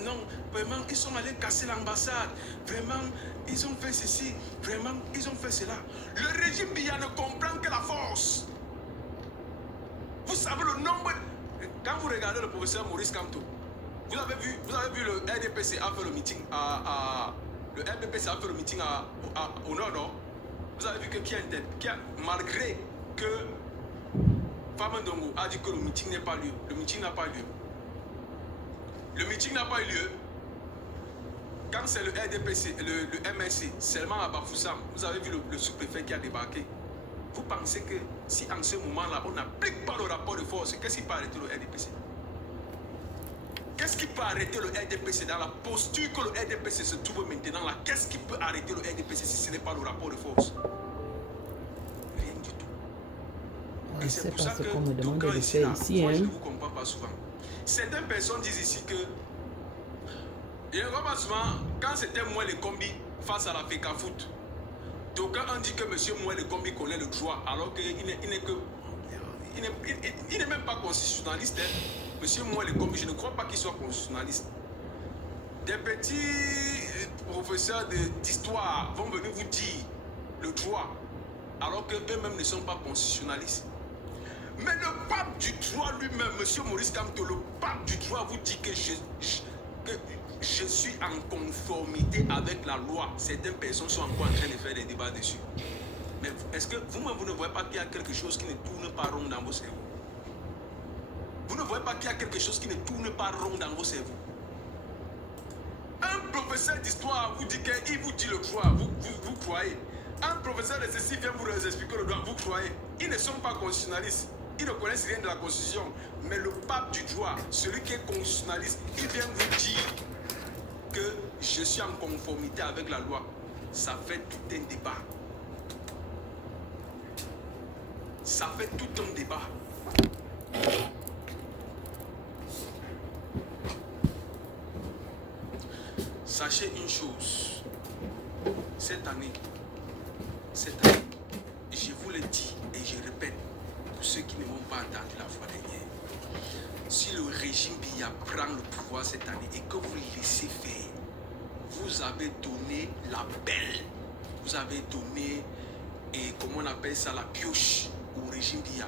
Non, vraiment, ils sont allés casser l'ambassade. Vraiment, ils ont fait ceci. Vraiment, ils ont fait cela. Le régime Biya ne comprend que la force. Vous savez le nombre... Quand vous regardez le professeur Maurice Kamto, vous avez vu le RDPC a fait le meeting le RDPC a fait le meeting au nord, non? Vous avez vu que malgré que Famandongo a dit que le meeting n'est pas lieu, le meeting n'a pas lieu. Le meeting n'a pas eu lieu. Quand c'est le RDPC, le MSC, seulement à Bafoussam, vous avez vu le sous-préfet qui a débarqué. Vous pensez que si en ce moment-là, on n'applique pas le rapport de force, qu'est-ce qui peut arrêter le RDPC? Qu'est-ce qui peut arrêter le RDPC dans la posture que le RDPC se trouve maintenant là? Qu'est-ce qui peut arrêter le RDPC si ce n'est pas le rapport de force? Rien du tout. Et c'est pour ça que quand ici, là, moi je ne vous comprends pas souvent. Certaines personnes disent ici que je ne vois pas souvent quand c'était moi les combis face à la FECAFOOT. D'aucuns ont dit que M. Moué le Combi connaît le droit, alors qu'il n'est même pas constitutionnaliste. Hein. M. Moué le Combi, je ne crois pas qu'il soit constitutionnaliste. Des petits professeurs d'histoire vont venir vous dire le droit, alors qu'eux-mêmes ne sont pas constitutionnalistes. Mais le pape du droit lui-même, M. Maurice Kamto, le pape du droit vous dit que je suis en conformité avec la loi. Certaines personnes sont encore en train de faire des débats dessus. Mais est-ce que vous-même, vous ne voyez pas qu'il y a quelque chose qui ne tourne pas rond dans vos cerveaux? Vous ne voyez pas qu'il y a quelque chose qui ne tourne pas rond dans vos cerveaux? Un professeur d'histoire vous dit qu'il vous dit le droit, vous croyez. Un professeur de ceci vient vous expliquer le droit, vous croyez. Ils ne sont pas constitutionnalistes. Ils ne connaissent rien de la Constitution. Mais le pape du droit, celui qui est constitutionnaliste, il vient vous dire que je suis en conformité avec la loi. Ça fait tout un débat. Ça fait tout un débat. Sachez une chose. Cette année, je vous le dis et je répète, pour ceux qui ne m'ont pas entendu la fois dernière, si le régime Biya prend le pouvoir cette année et que vous laissez faire, vous avez donné la belle, vous avez donné, et comment on appelle ça, la pioche au régime Biya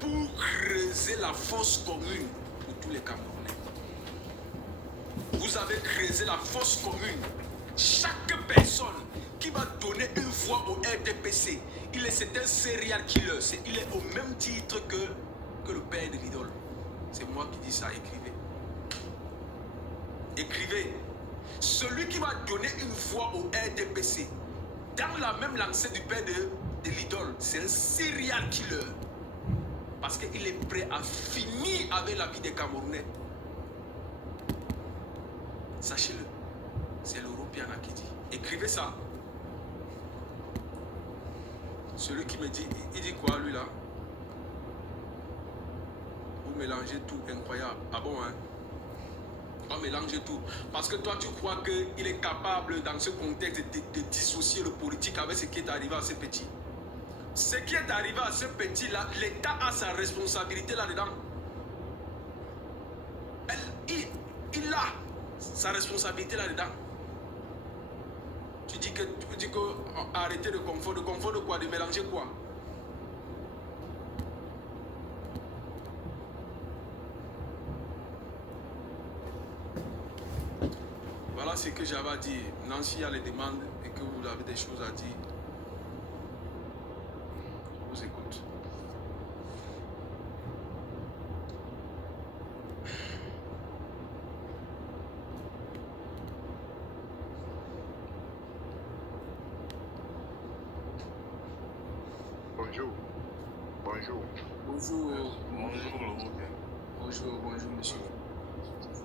pour creuser la fosse commune pour tous les Camerounais. Vous avez creusé la fosse commune. Chaque personne qui va donner une voix au RDPC, c'est un serial killer. Il est au même titre que le père de l'idole. C'est moi qui dis ça, écrivez. Écrivez. Celui qui va donner une voix au RDPC, dans la même lancée du père de l'idole, c'est un serial killer. Parce qu'il est prêt à finir avec la vie des Camerounais. Sachez-le. C'est l'Européen qui dit. Écrivez ça. Celui qui me dit, il dit quoi lui là? Vous mélangez tout, incroyable. Ah bon hein? On mélange tout. Parce que toi tu crois qu'il est capable dans ce contexte de dissocier le politique avec ce qui est arrivé à ce petit. Ce qui est arrivé à ce petit là, l'État a sa responsabilité là-dedans. Il a sa responsabilité là-dedans. Tu dis que arrêtez de confondre de quoi? De mélanger quoi? Voilà ce que j'avais à dire. Nancy a les demandes et que vous avez des choses à dire. Je vous écoute. bonjour. Bonjour. Bonjour, le Rouge. Bonjour, monsieur.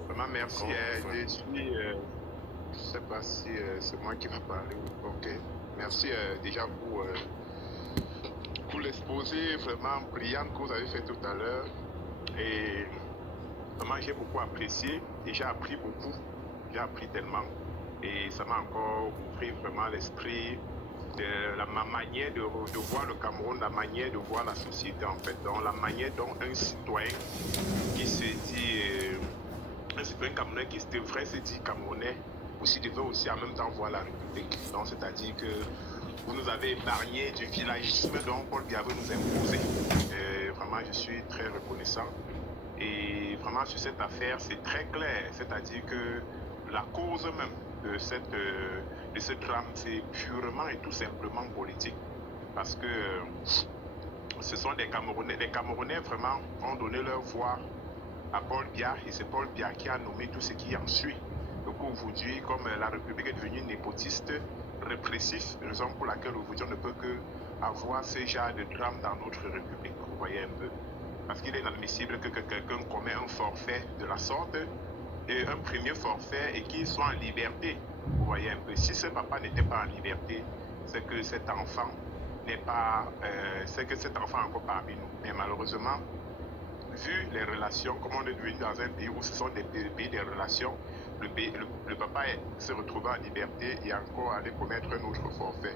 Vraiment, merci. Comment Je suis, je ne sais pas si c'est moi qui va parler ou ok. Merci déjà pour l'exposé vraiment brillant que vous avez fait tout à l'heure. Et vraiment, j'ai beaucoup apprécié et j'ai appris beaucoup. J'ai appris tellement. Et ça m'a encore ouvert vraiment l'esprit de ma manière de voir le Cameroun, la manière de voir la société en fait. Donc, la manière dont un citoyen qui se dit, un citoyen camerounais qui devrait se dire camerounais, aussi devrait aussi en même temps voir la République. Donc, c'est-à-dire que vous nous avez épargné du villagisme dont Paul Biya veut nous imposer. Vraiment, je suis très reconnaissant. Et vraiment, sur cette affaire, c'est très clair. C'est-à-dire que la cause même de ce drame, c'est purement et tout simplement politique. Parce que ce sont des Camerounais. Les Camerounais, vraiment, ont donné leur voix à Paul Biya. Et c'est Paul Biya qui a nommé tout ce qui en suit. Donc aujourd'hui, comme la République est devenue népotiste, répressif, raison pour laquelle aujourd'hui on ne peut que avoir ce genre de drame dans notre République. Vous voyez un peu. Parce qu'il est inadmissible que quelqu'un commet un forfait de la sorte, et un premier forfait, et qu'il soit en liberté. Vous voyez un peu. Si ce papa n'était pas en liberté, c'est que cet enfant n'est pas, c'est que cet enfant est encore parmi nous. Mais malheureusement, vu les relations, comme on est devenu dans un pays où ce sont des pays des relations, le papa s'est retrouvé en liberté et encore allé commettre un autre forfait.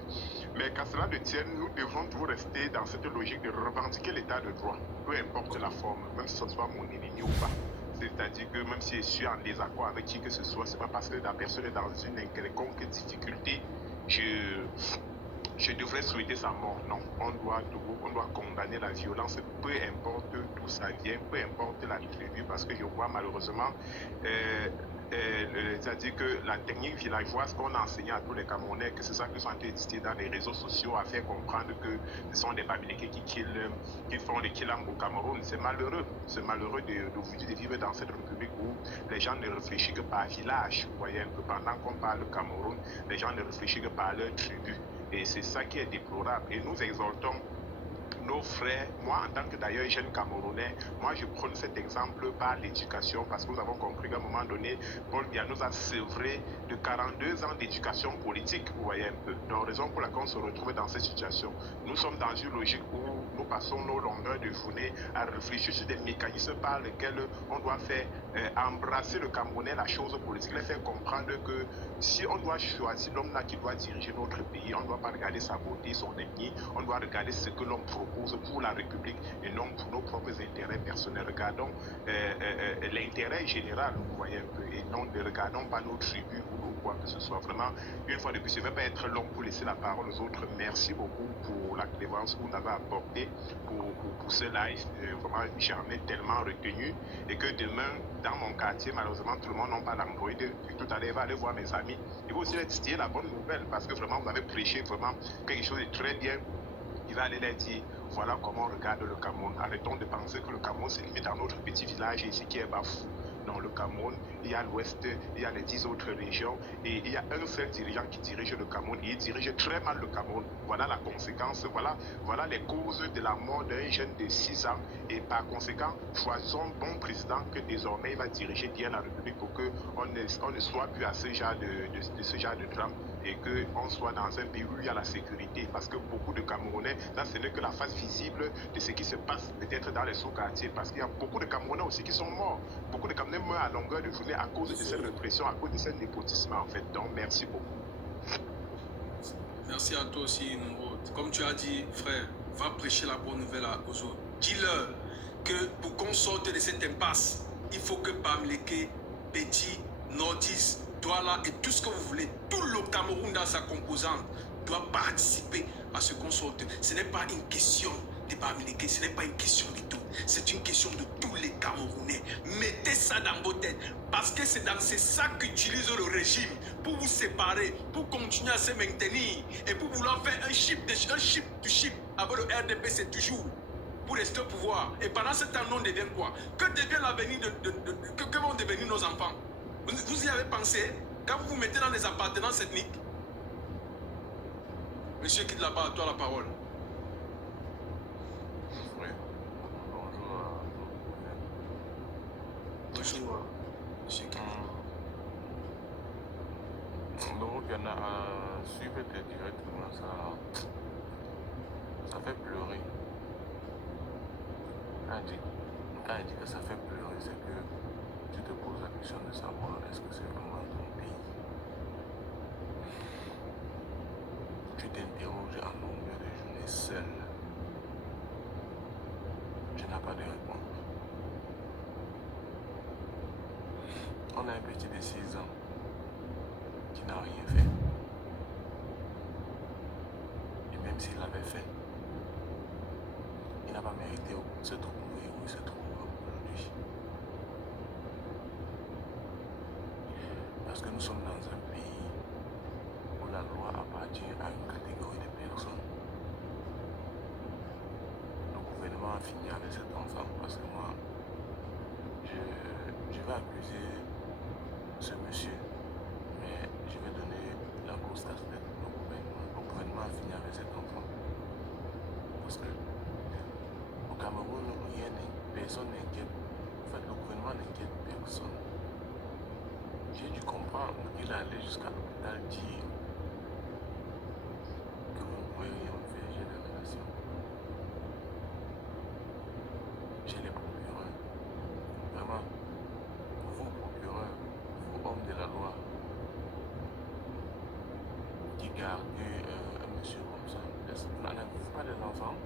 Mais qu'à cela ne tienne, nous devons toujours rester dans cette logique de revendiquer l'état de droit, peu importe la forme, même si ce soit mon ennemi ou pas. C'est-à-dire que même si je suis en désaccord avec qui que ce soit, c'est pas parce que la personne est dans une quelconque difficulté, je devrais souhaiter sa mort. Non, on doit condamner la violence, peu importe d'où ça vient, peu importe la tribu, parce que je vois malheureusement, c'est-à-dire que la technique villageoise qu'on a enseignée à tous les Camerounais, que c'est ça qui sont en train d'éditer dans les réseaux sociaux, a fait comprendre que ce sont des Bamileke qui font les killams au Cameroun. C'est malheureux d'aujourd'hui de vivre dans cette république où les gens ne réfléchissent que par village. Vous voyez un peu, pendant qu'on parle du Cameroun, les gens ne réfléchissent que par leur tribu. Et c'est ça qui est déplorable. Et nous exhortons nos frères, moi en tant que d'ailleurs jeune Camerounais, moi je prends cet exemple par l'éducation parce que nous avons compris qu'à un moment donné, Paul Biya nous a sevré de 42 ans d'éducation politique, vous voyez un peu. Donc raison pour laquelle on se retrouve dans cette situation. Nous sommes dans une logique où nous passons nos longueurs de journée à réfléchir sur des mécanismes par lesquels on doit faire embrasser le Camerounais la chose politique, les faire comprendre que si on doit choisir l'homme là qui doit diriger notre pays, on ne doit pas regarder sa beauté, son ennemi, on doit regarder ce que l'homme propose pour la République et non pour nos propres intérêts personnels. Regardons l'intérêt général, vous voyez un peu, et non ne regardons pas nos tribus ou quoi que ce soit. Vraiment, une fois de plus, je ne vais pas être long pour laisser la parole aux autres. Merci beaucoup pour la clémence que vous avez apportée pour ce live. Vraiment, j'en ai tellement retenu et que demain, dans mon quartier, malheureusement, tout le monde n'a pas l'Android. Tout à l'heure, je vais aller voir mes amis. Il faut aussi leur distiller la bonne nouvelle parce que vraiment, vous avez prêché vraiment quelque chose de très bien. Il va aller leur dire, voilà comment on regarde le Cameroun. Arrêtons de penser que le Cameroun, c'est limité dans notre petit village ici qui est bafou. Non, le Cameroun, il y a l'Ouest, il y a les 10 autres régions et il y a un seul dirigeant qui dirige le Cameroun et il dirige très mal le Cameroun. Voilà la conséquence, voilà les causes de la mort d'un jeune de 6 ans et par conséquent, choisissons un bon président que désormais il va diriger bien la République pour qu'on ne soit plus à ce genre de drame et qu'on soit dans un pays où il y a la sécurité parce que beaucoup de Camerounais, là ce n'est que la face visible de ce qui se passe peut-être dans les sous-quartiers parce qu'il y a beaucoup de Camerounais aussi qui sont morts. Beaucoup de Camerounais meurent à longueur de journée à cause de cette répression, à cause de ce népotisme en fait. Donc merci beaucoup. Merci à toi aussi, Nomro. Comme tu as dit, frère, va prêcher la bonne nouvelle aux autres. Dis-leur que pour qu'on sorte de cette impasse, il faut que Bamileke, Petit, Nordis, Douala et tout ce que vous voulez, tout le Cameroun dans sa composante doit participer à ce qu'on sorte. Ce n'est pas une question de Bamileke, ce n'est pas une question de tout. C'est une question de tous les Camerounais. Mettez ça dans vos têtes. Parce que c'est ça qu'utilise le régime pour vous séparer, pour continuer à se maintenir et pour vouloir faire un chip to chip avec le RDP, c'est toujours pour rester au pouvoir. Et pendant ce temps, on devient quoi? Que devient l'avenir que vont devenir nos enfants? Vous y avez pensé quand vous vous mettez dans les appartenances ethniques? Monsieur quitte là-bas, à toi la parole. championnat, à suivre tes directement, ça fait pleurer. Quand il dit que ça fait pleurer, c'est que tu te poses la question de savoir est-ce que c'est vraiment ton pays. Tu t'interroges en longueur de journée seul. Tu n'as pas de réponse. On a un petit de 6 ans qui n'a rien fait. Et même s'il l'avait fait, il n'a pas mérité se trouver où il se trouve aujourd'hui. Parce que nous sommes dans un pays où la loi appartient à une catégorie de personnes. Le gouvernement a fini avec cet enfant parce que moi, je vais accuser ce monsieur, mais je vais donner la grosse casse-tête au gouvernement. Le gouvernement a fini avec cet enfant. Parce que au Cameroun, personne n'inquiète. En fait, le gouvernement n'inquiète personne. J'ai dû comprendre qu'il allait jusqu'à l'hôpital dire que vous ne pouvez rien faire, j'ai des relations. J'ai les procureurs. Vraiment, vous procureurs, vous hommes de la loi, qui gardez un monsieur comme ça, vous n'en avez pas des enfants?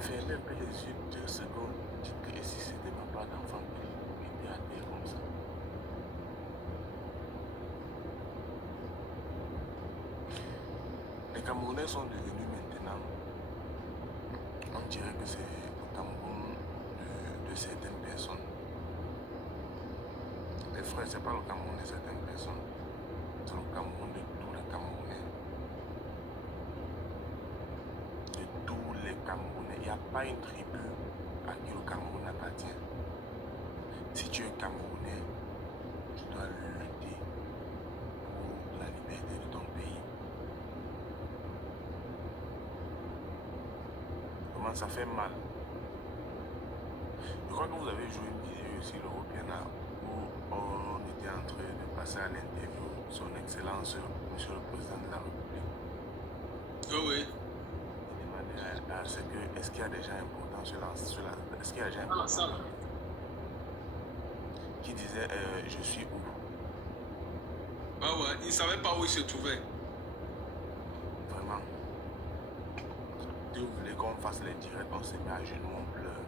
Fermez un peu les yeux 2 secondes. Dites que si c'était pas d'enfant qui était à terre comme ça. Les Camerounais sont devenus maintenant, on dirait que c'est le Cameroun de certaines personnes. Les frères, c'est pas le Cameroun de certaines personnes. C'est le Cameroun de tous les Camerounais. De tous les Camerounais. Il n'y a pas une tribu à qui le Cameroun appartient. Si tu es Camerounais, tu dois lutter pour la liberté de ton pays. Comment ça fait mal? Je crois que vous avez joué une vidéo sur l'Europeana où on était en train de passer à l'interview son Excellence, Monsieur le Président de la République. Oh oui. Il demandait est-ce qu'il y a des gens importants est-ce qu'il y a des gens importants ça va. qui disaient je suis où? Ah ouais, il ne savait pas où il se trouvait. Vraiment. Si vous voulez qu'on fasse les directs, on se met à genoux, on pleure.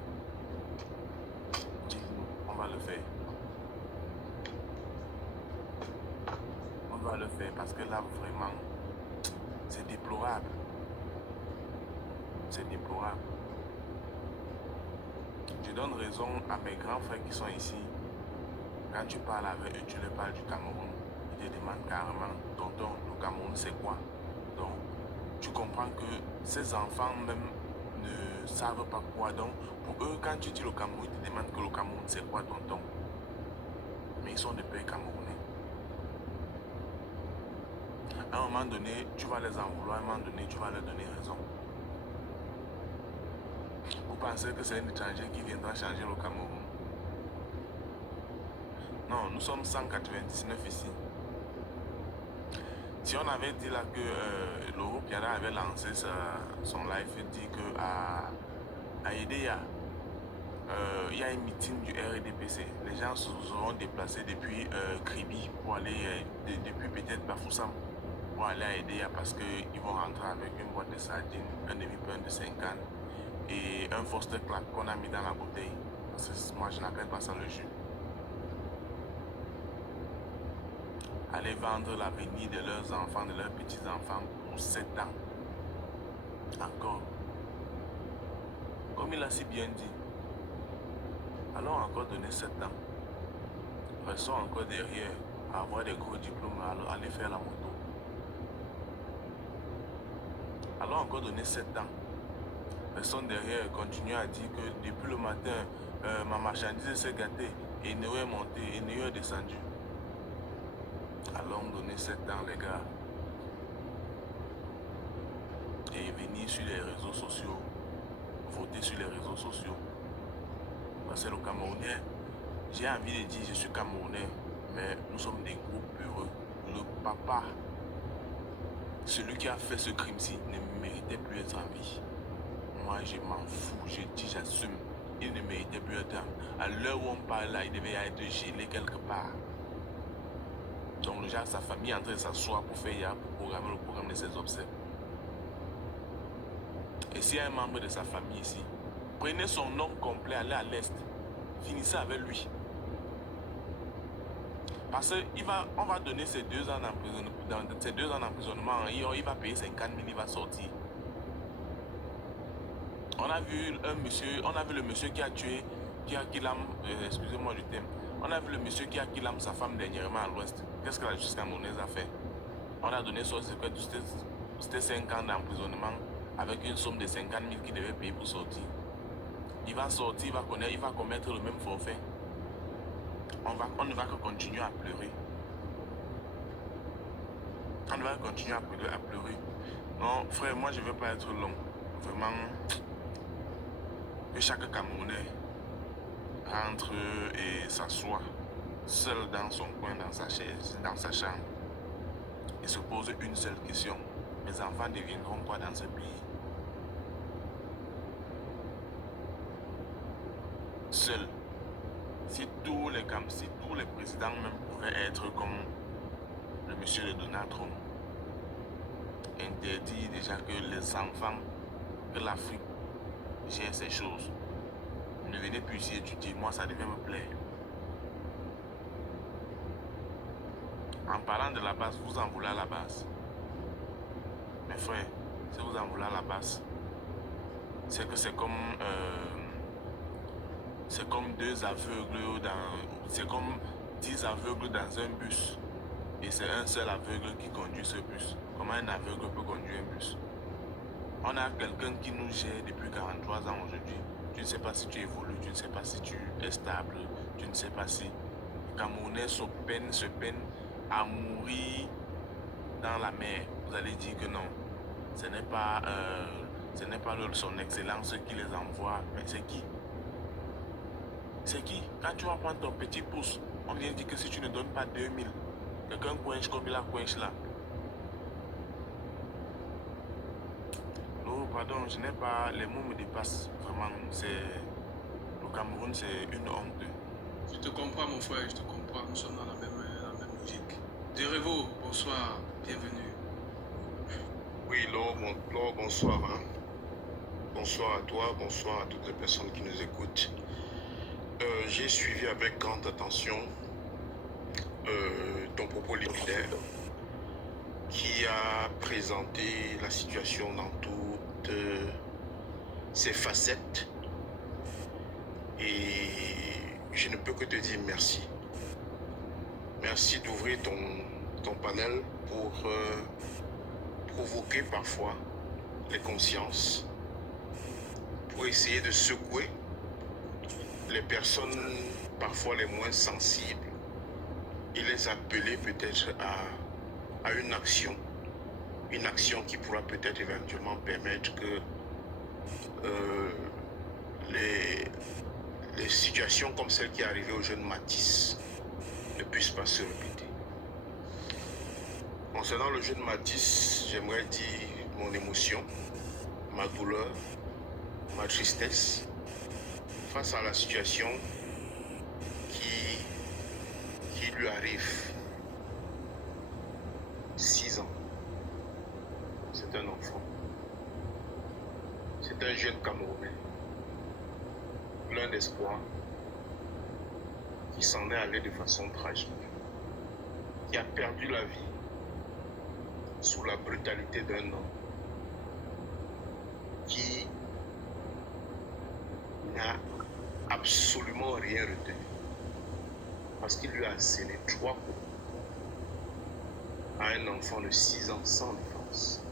Dites-nous, on va le faire. On va le faire parce que là, vraiment, c'est déplorable. C'est déplorable. Je donne raison à mes grands frères qui sont ici. Quand tu parles avec eux, tu leur parles du Cameroun. Ils te demandent carrément, tonton, le Cameroun c'est quoi? Donc, tu comprends que ces enfants même ne savent pas quoi. Donc, pour eux, quand tu dis le Cameroun, ils te demandent que le Cameroun c'est quoi, tonton? Mais ils sont de pays camerounais. À un moment donné, tu vas les en vouloir, à un moment donné, tu vas leur donner raison. Vous pensez que c'est un étranger qui viendra changer le Cameroun? Non, nous sommes 199 ici. Si on avait dit là que l'Europeana avait lancé son live, dit que à Edea, il y a un meeting du RDPC. Les gens se seront déplacés depuis Kribi pour aller, depuis peut-être Bafoussam, pour aller à Edea parce qu'ils vont rentrer avec une boîte de sardines, un demi-pain de 50 et un Foster Clap qu'on a mis dans la bouteille. Parce que moi je n'appelle pas ça le jus. Aller vendre l'avenir de leurs enfants, de leurs petits-enfants pour 7 ans. Encore. Comme il a si bien dit, allons encore donner 7 ans. Restons encore derrière à avoir des gros diplômes, à aller faire la moto. Allons encore donner 7 ans. Restons derrière, continuer à dire que depuis le matin, ma marchandise s'est gâtée et Néo est monté et Néo est descendu. Allons donner 7 ans, les gars. Et venir sur les réseaux sociaux, voter sur les réseaux sociaux. Parce que le Camerounais, j'ai envie de dire, je suis Camerounais, mais nous sommes des groupes heureux. Le papa, celui qui a fait ce crime-ci, ne méritait plus être en vie. Moi, je m'en fous, je dis, j'assume. Il ne méritait plus être en vie. À l'heure où on parle là, il devait être gelé quelque part. Donc, déjà, sa famille est en train de s'asseoir pour faire pour programmer le programme de ses obsèques. Et s'il y a un membre de sa famille ici, prenez son nom complet, allez à l'Est, finissez avec lui. Parce qu'on va donner ces 2 ans d'emprisonnement. Dans ces 2 ans d'emprisonnement, il va payer 50 000, il va sortir. On a vu le monsieur qui a tué, excusez-moi du thème. On a vu le monsieur qui a killé sa femme dernièrement à l'Ouest. Qu'est-ce que la justice camerounaise a fait? On a donné son secret, c'était 5 ans d'emprisonnement avec une somme de 50 000 qu'il devait payer pour sortir. Il va sortir, il va commettre le même forfait. On ne va que continuer à pleurer. On ne va que continuer à pleurer. Non, frère, moi je ne veux pas être long. Vraiment, que chaque Camerounais rentre et s'assoit seul dans son coin, dans sa chaise, dans sa chambre, et se pose une seule question. Mes enfants deviendront quoi dans ce pays? Seul. Si tous les présidents même pouvaient être comme le monsieur de Donald Trump, interdit déjà que les enfants, que l'Afrique gère ces choses. Ne venez plus ici étudier, moi ça devait me plaire. En parlant de la base, vous en voulez à la base. Mes frères, si vous en voulez à la base, c'est que c'est comme 2 aveugles c'est comme 10 aveugles dans un bus. Et c'est un seul aveugle qui conduit ce bus. Comment un aveugle peut conduire un bus? On a quelqu'un qui nous gère depuis 43 ans aujourd'hui. Tu ne sais pas si tu évolues, tu ne sais pas si tu es stable, tu ne sais pas si les Camerounais se peinent à mourir dans la mer. Vous allez dire que non, ce n'est pas son excellence qui les envoie, mais c'est qui? C'est qui? Quand tu vas prendre ton petit pouce, on vient dire que si tu ne donnes pas 2000, quelqu'un coince comme il a coince là. Oh, pardon, je n'ai pas, les mots me dépassent. Vraiment, le Cameroun, c'est une honte. Je te comprends, mon frère, je te comprends. Nous sommes dans la même logique. Derevo, bonsoir, bienvenue. Oui, Laure, bonsoir. Hein. Bonsoir à toi, bonsoir à toutes les personnes qui nous écoutent. J'ai suivi avec grande attention ton propos liminaire qui a présenté la situation dans toutes ses facettes. Et je ne peux que te dire merci. Merci d'ouvrir ton panel pour provoquer parfois les consciences, pour essayer de secouer les personnes parfois les moins sensibles et les appeler peut-être à une action qui pourra peut-être éventuellement permettre que les situations comme celle qui est arrivée au jeune Matisse ne puissent pas se répéter. Concernant le jeune Matisse, j'aimerais dire mon émotion, ma douleur, ma tristesse face à la situation qui lui arrive. 6 ans. C'est un enfant. C'est un jeune Camerounais, plein d'espoir, qui s'en est allé de façon tragique, qui a perdu la vie sous la brutalité d'un homme qui n'a absolument rien retenu parce qu'il lui a asséné 3 coups à un enfant de 6 ans sans défense.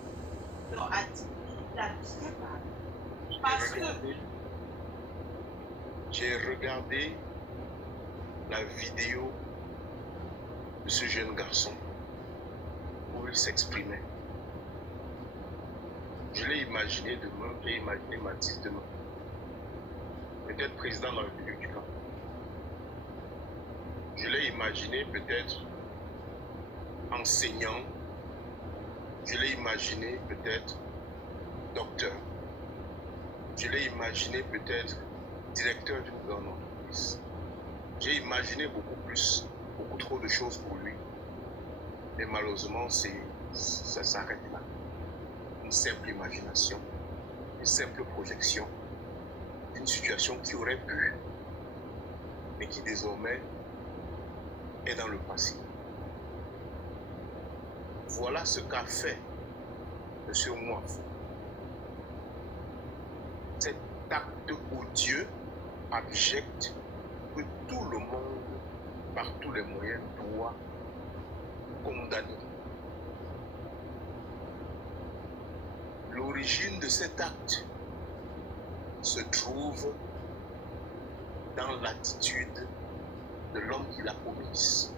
J'ai regardé la vidéo de ce jeune garçon où il s'exprimait. Je l'ai imaginé demain, j'ai imaginé Matisse demain. Peut-être président de la République du Cameroun. Je l'ai imaginé peut-être enseignant, je l'ai imaginé peut-être docteur, je l'ai imaginé peut-être directeur d'une grande entreprise. J'ai imaginé beaucoup plus, beaucoup trop de choses pour lui. Mais malheureusement, ça s'arrête là. Une simple imagination, une simple projection d'une situation qui aurait pu, mais qui désormais est dans le passé. Voilà ce qu'a fait M. Mouafou. Cet acte odieux, abject, que tout le monde, par tous les moyens, doit condamner. L'origine de cet acte se trouve dans l'attitude de l'homme qui l'a commise.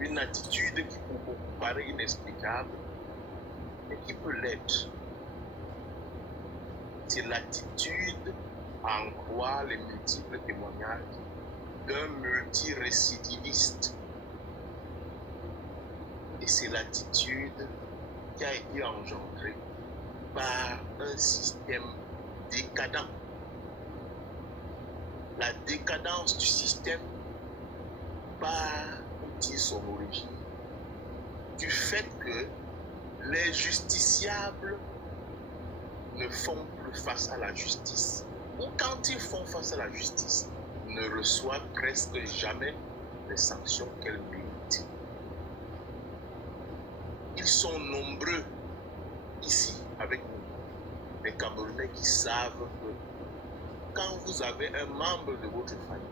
Une attitude qui pour beaucoup paraît inexplicable, mais qui peut l'être. C'est l'attitude, à en croire les multiples témoignages, d'un multirécidiviste. Et c'est l'attitude qui a été engendrée par un système décadent. La décadence du système par son origine, du fait que les justiciables ne font plus face à la justice, ou quand ils font face à la justice, ne reçoivent presque jamais les sanctions qu'elles méritent. Ils sont nombreux ici avec nous, les Camerounais qui savent que quand vous avez un membre de votre famille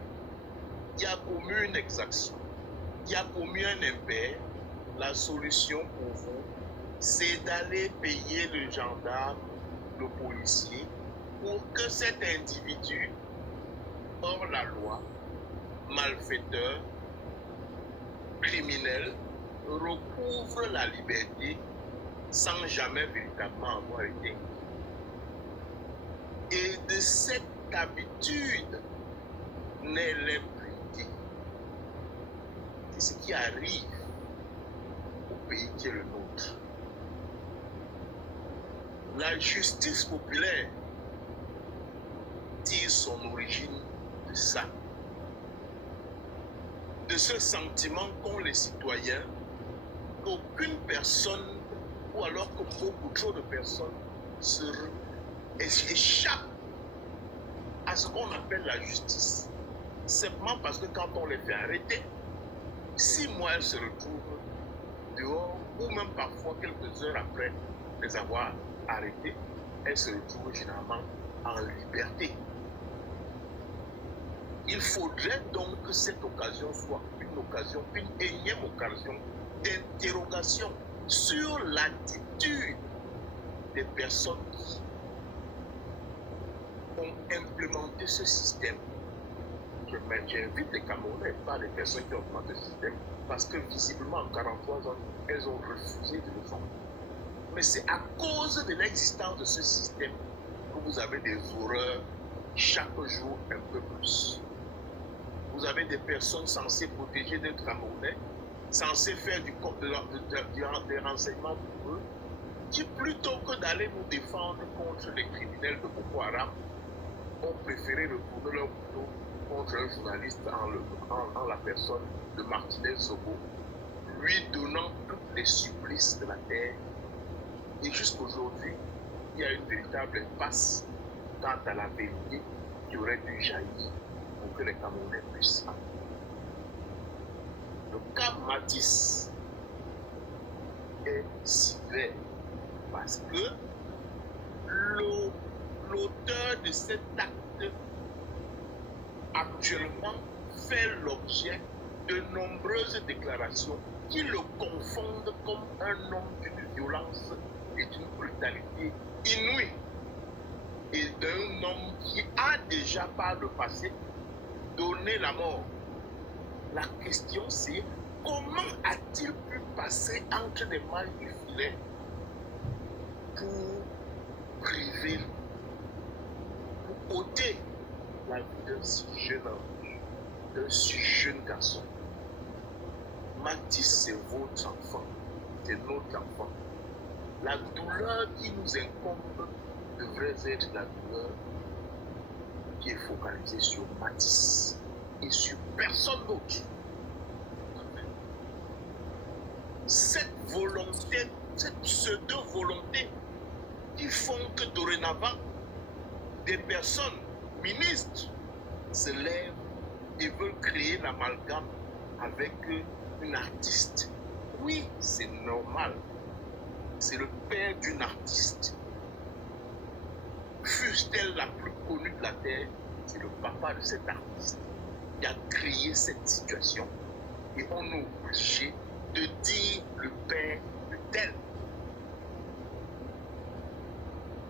qui a commis une exaction, qui a commis un impair, la solution pour vous, c'est d'aller payer le gendarme, le policier, pour que cet individu, hors la loi, malfaiteur, criminel, recouvre la liberté sans jamais véritablement avoir été. Et de cette habitude naît l'impunité. C'est ce qui arrive au pays qui est le nôtre. La justice populaire tire son origine de ça. De ce sentiment qu'ont les citoyens qu'aucune personne, ou alors que beaucoup trop de personnes, échappent à ce qu'on appelle la justice. Simplement parce que quand on les fait arrêter, 6 mois, elles se retrouvent dehors, ou même parfois quelques heures après les avoir arrêtés, elles se retrouvent généralement en liberté. Il faudrait donc que cette occasion soit une énième occasion d'interrogation sur l'attitude des personnes qui ont implémenté ce système. J'invite les Camerounais, pas les personnes qui ont implémenté ce système, parce que visiblement en 43 ans, elles ont refusé de le faire. Mais c'est à cause de l'existence de ce système que vous avez des horreurs chaque jour un peu plus. Vous avez des personnes censées protéger des Camerounais, censées faire des renseignements pour eux, qui plutôt que d'aller nous défendre contre les criminels de Boko Haram, ont préféré retourner leur couteau contre un journaliste en la personne de Martinez Zobo, lui donnant tous les supplices de la terre. Et jusqu'aujourd'hui, il y a une véritable impasse quant à la vérité qui aurait dû jaillir pour que les Camerounais puissent. Le cas Matisse est sévère parce que l'auteur de cet acte actuellement fait l'objet de nombreuses déclarations qui le confondent comme un homme d'une violence et d'une brutalité inouïe et d'un homme qui a déjà par le passé donné la mort. La question c'est comment a-t-il pu passer entre les mailles du filet pour ôter la vie d'un si jeune homme, d'un jeune garçon. Mathis, c'est votre enfant, c'est notre enfant. La douleur qui nous incombe devrait être la douleur qui est focalisée sur Mathis et sur personne d'autre. Cette volonté, cette pseudo-volonté qui font que dorénavant, des personnes ministres se lèvent et veulent créer l'amalgame avec une artiste. Oui, c'est normal. C'est le père d'une artiste. Fût-elle la plus connue de la terre, c'est le papa de cette artiste qui a créé cette situation. Et on est obligé de dire le père de tel.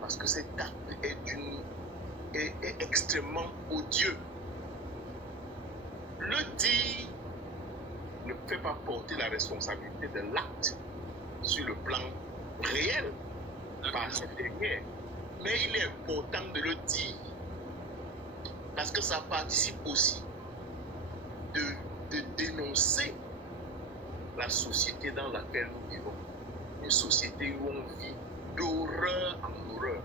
Parce que cet acte est extrêmement odieux. Le dire ne fait pas porter la responsabilité de l'acte sur le plan réel par cette dernière. Mais il est important de le dire parce que ça participe aussi de dénoncer la société dans laquelle nous vivons. Une société où on vit d'horreur en horreur.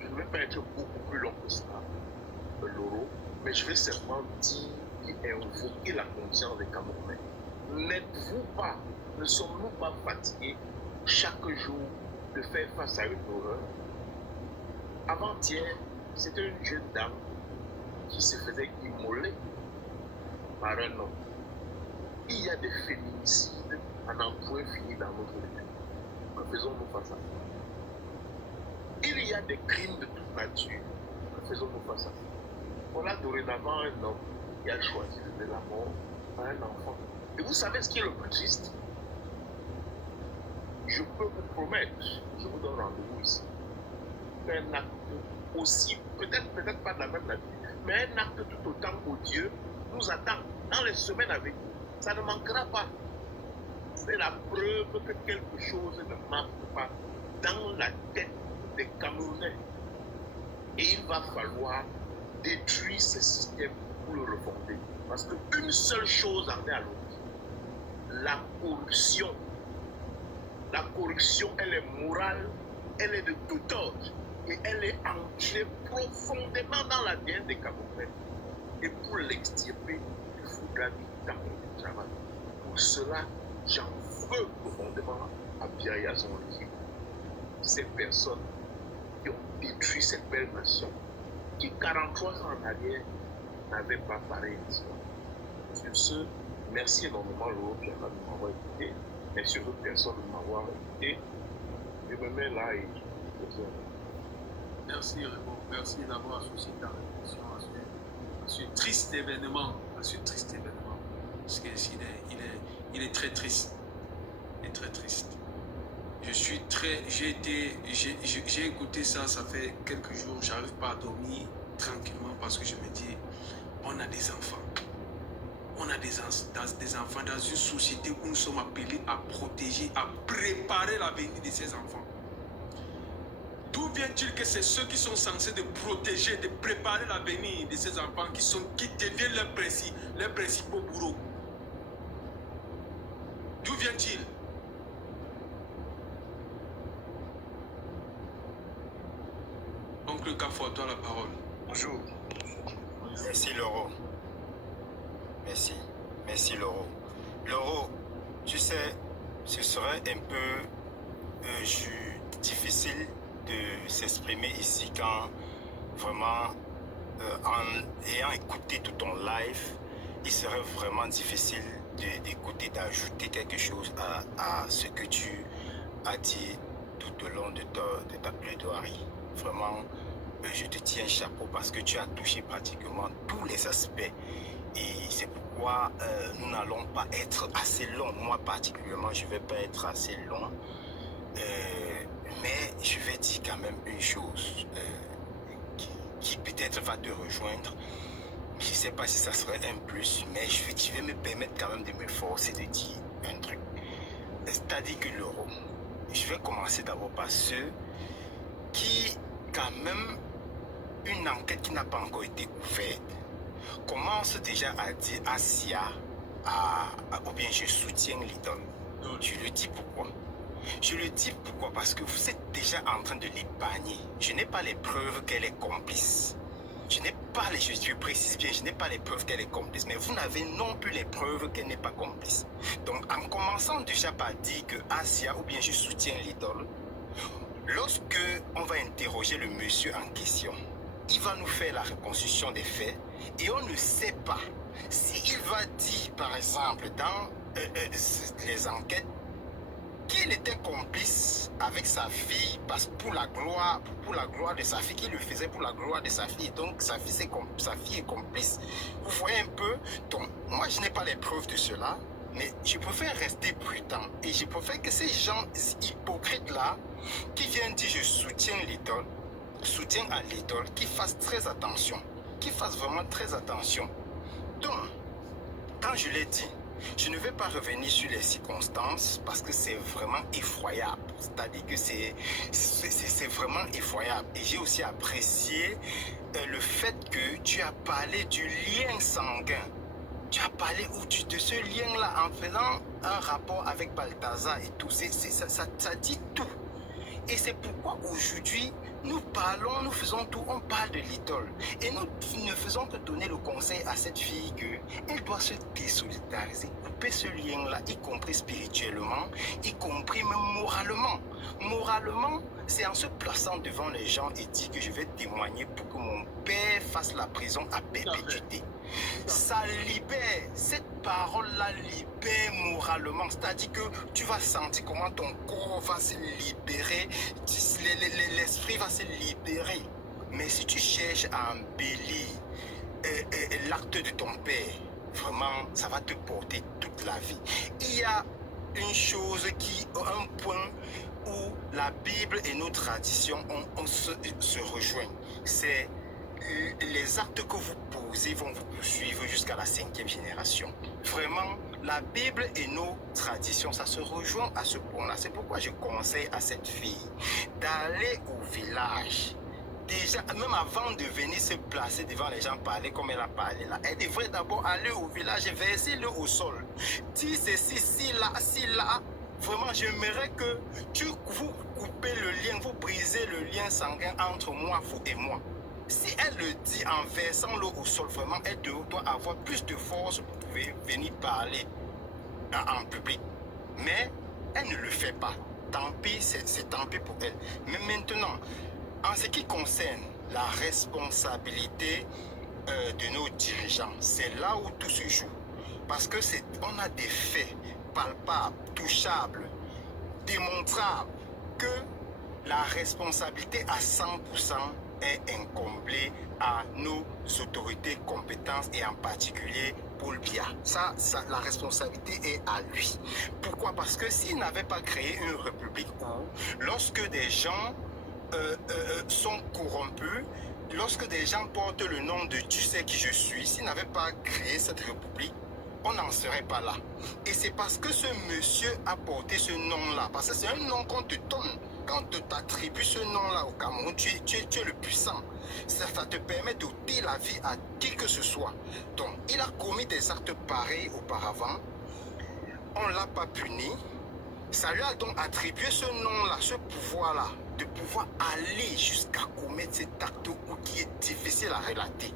Je ne vais pas être beaucoup plus long que ça, Loro, mais je vais seulement dire et invoquer la conscience des Camerounais. N'êtes-vous pas, ne sommes-nous pas fatigués chaque jour de faire face à une horreur? Avant-hier, c'était une jeune dame qui se faisait immoler par un homme. Il y a des féminicides à n'en point fini dans notre pays. Que faisons-nous face à ça? Il y a des crimes de toute nature. Que faisons-nous face à ça? Voilà dorénavant un homme qui a choisi de donner la mort à un enfant. Et vous savez ce qui est le plus triste? Je peux vous promettre, je vous donne rendez-vous ici, qu'un acte aussi, peut-être pas de la même nature, mais un acte tout autant odieux nous attend dans les semaines à venir. Ça ne manquera pas. C'est la preuve que quelque chose ne marche pas dans la tête des Camerounais. Et il va falloir détruire ce système pour le refonder. Parce qu'une seule chose en est à l'autre. La corruption. La corruption, elle est morale, elle est de tout ordre. Et elle est ancrée profondément dans l'ADN des Camerounais. Et pour l'extirper, il faudra du temps et du travail. Pour cela, j'en veux profondément à Pierre et à son équipe. Ces personnes qui ont détruit cette belle nation, qui 43 ans en arrière n'avaient pas pareil histoire. Sur ce, merci énormément Laurent de m'avoir écouté. Merci aux autres personnes de m'avoir écouté. Je me mets là et je vous Merci Raymond, merci d'avoir associé ta réflexion à ce triste événement, Parce qu'il est très triste. Il est très triste. J'ai écouté ça, ça fait quelques jours, j'arrive pas à dormir tranquillement parce que je me dis, on a des enfants. On a des enfants dans une société où nous sommes appelés à protéger, à préparer l'avenir de ces enfants. D'où vient-il que c'est ceux qui sont censés de protéger, de préparer l'avenir de ces enfants qui deviennent leurs principaux bourreaux? D'où vient-il? Oncle Kafou, à toi la parole. Bonjour. Merci Laurent. Merci Laurent. Laurent, tu sais, ce serait un peu difficile de s'exprimer ici quand vraiment, en ayant écouté tout ton live, il serait vraiment difficile d'écouter, d'ajouter quelque chose à ce que tu as dit tout au long de ta plaidoirie. Vraiment, je te tiens chapeau parce que tu as touché pratiquement tous les aspects. Et c'est pourquoi nous n'allons pas être assez longs. Moi particulièrement, je ne vais pas être assez long. Mais je vais dire quand même une chose qui peut-être va te rejoindre. Je ne sais pas si ça serait un plus, mais je vais me permettre quand même de me forcer de dire un truc. C'est-à-dire que l'euro, je vais commencer d'abord par ceux qui, quand même, une enquête qui n'a pas encore été ouverte, commence déjà à dire Asia, ou bien je soutiens l'idole. Je le dis pourquoi. Je le dis pourquoi parce que vous êtes déjà en train de l'épargner. Je n'ai pas les preuves qu'elle est complice. Je précise bien, je n'ai pas les preuves qu'elle est complice, mais vous n'avez non plus les preuves qu'elle n'est pas complice. Donc en commençant déjà par dire que Asia, ou bien je soutiens l'idole, lorsque on va interroger le monsieur en question, il va nous faire la reconstitution des faits et on ne sait pas s'il va dire, par exemple, dans les enquêtes, qu'il était complice avec sa fille parce pour la gloire de sa fille, qu'il le faisait pour la gloire de sa fille. Donc sa fille est complice. Vous voyez un peu. Donc moi je n'ai pas les preuves de cela, mais je préfère rester prudent et je préfère que ces gens hypocrites là qui viennent dire je soutiens l'idole, soutiens à l'idole, qu'ils fassent très attention, qu'ils fassent vraiment très attention. Donc quand je l'ai dit, je ne vais pas revenir sur les circonstances parce que c'est vraiment effroyable. C'est-à-dire que c'est vraiment effroyable. Et j'ai aussi apprécié le fait que tu as parlé du lien sanguin. Tu as parlé de ce lien-là en faisant un rapport avec Balthazar et tout. Ça dit tout. Et c'est pourquoi aujourd'hui, nous parlons, nous faisons tout, on parle de l'idole. Et nous ne faisons que donner le conseil à cette fille qu'elle doit se désolidariser, couper ce lien-là, y compris spirituellement, y compris même moralement. Moralement, c'est en se plaçant devant les gens et dire que je vais témoigner pour que mon père fasse la prison à perpétuité. Ça libère, cette parole-là libère moralement, c'est-à-dire que tu vas sentir comment ton corps va se libérer, l'esprit va se libérer. Mais si tu cherches à embellir l'acte de ton père, vraiment, ça va te porter toute la vie. Il y a une chose un point où la Bible et nos traditions se rejoignent, c'est les actes que vous posez vont vous poursuivre jusqu'à la 5e génération. Vraiment, la Bible et nos traditions, ça se rejoint à ce point-là. C'est pourquoi je conseille à cette fille d'aller au village. Déjà, même avant de venir se placer devant les gens, parler comme elle a parlé là, elle devrait d'abord aller au village et verser-le au sol. Dis ceci, si là. Vraiment, j'aimerais que vous coupez le lien, vous brisez le lien sanguin entre moi, vous et moi. Si elle le dit en versant l'eau au sol, vraiment, elle doit avoir plus de force pour pouvoir venir parler en public. Mais elle ne le fait pas. Tant pis, c'est tant pis pour elle. Mais maintenant, en ce qui concerne la responsabilité de nos dirigeants, c'est là où tout se joue. Parce que on a des faits palpables, touchables, démontrables, que la responsabilité à 100% est incombée à nos autorités compétentes et en particulier Paul Biya. Ça, la responsabilité est à lui. Pourquoi? Parce que s'il n'avait pas créé une république où, lorsque des gens sont corrompus, lorsque des gens portent le nom de tu sais qui je suis, s'il n'avait pas créé cette république, on n'en serait pas là. Et c'est parce que ce monsieur a porté ce nom-là, parce que c'est un nom qu'on te donne. Quand tu t'attribues ce nom-là au Cameroun, tu es le puissant. Ça te permet d'ôter la vie à qui que ce soit. Donc, il a commis des actes pareils auparavant. On ne l'a pas puni. Ça lui a donc attribué ce nom-là, ce pouvoir-là, de pouvoir aller jusqu'à commettre cet acte qui est difficile à relater.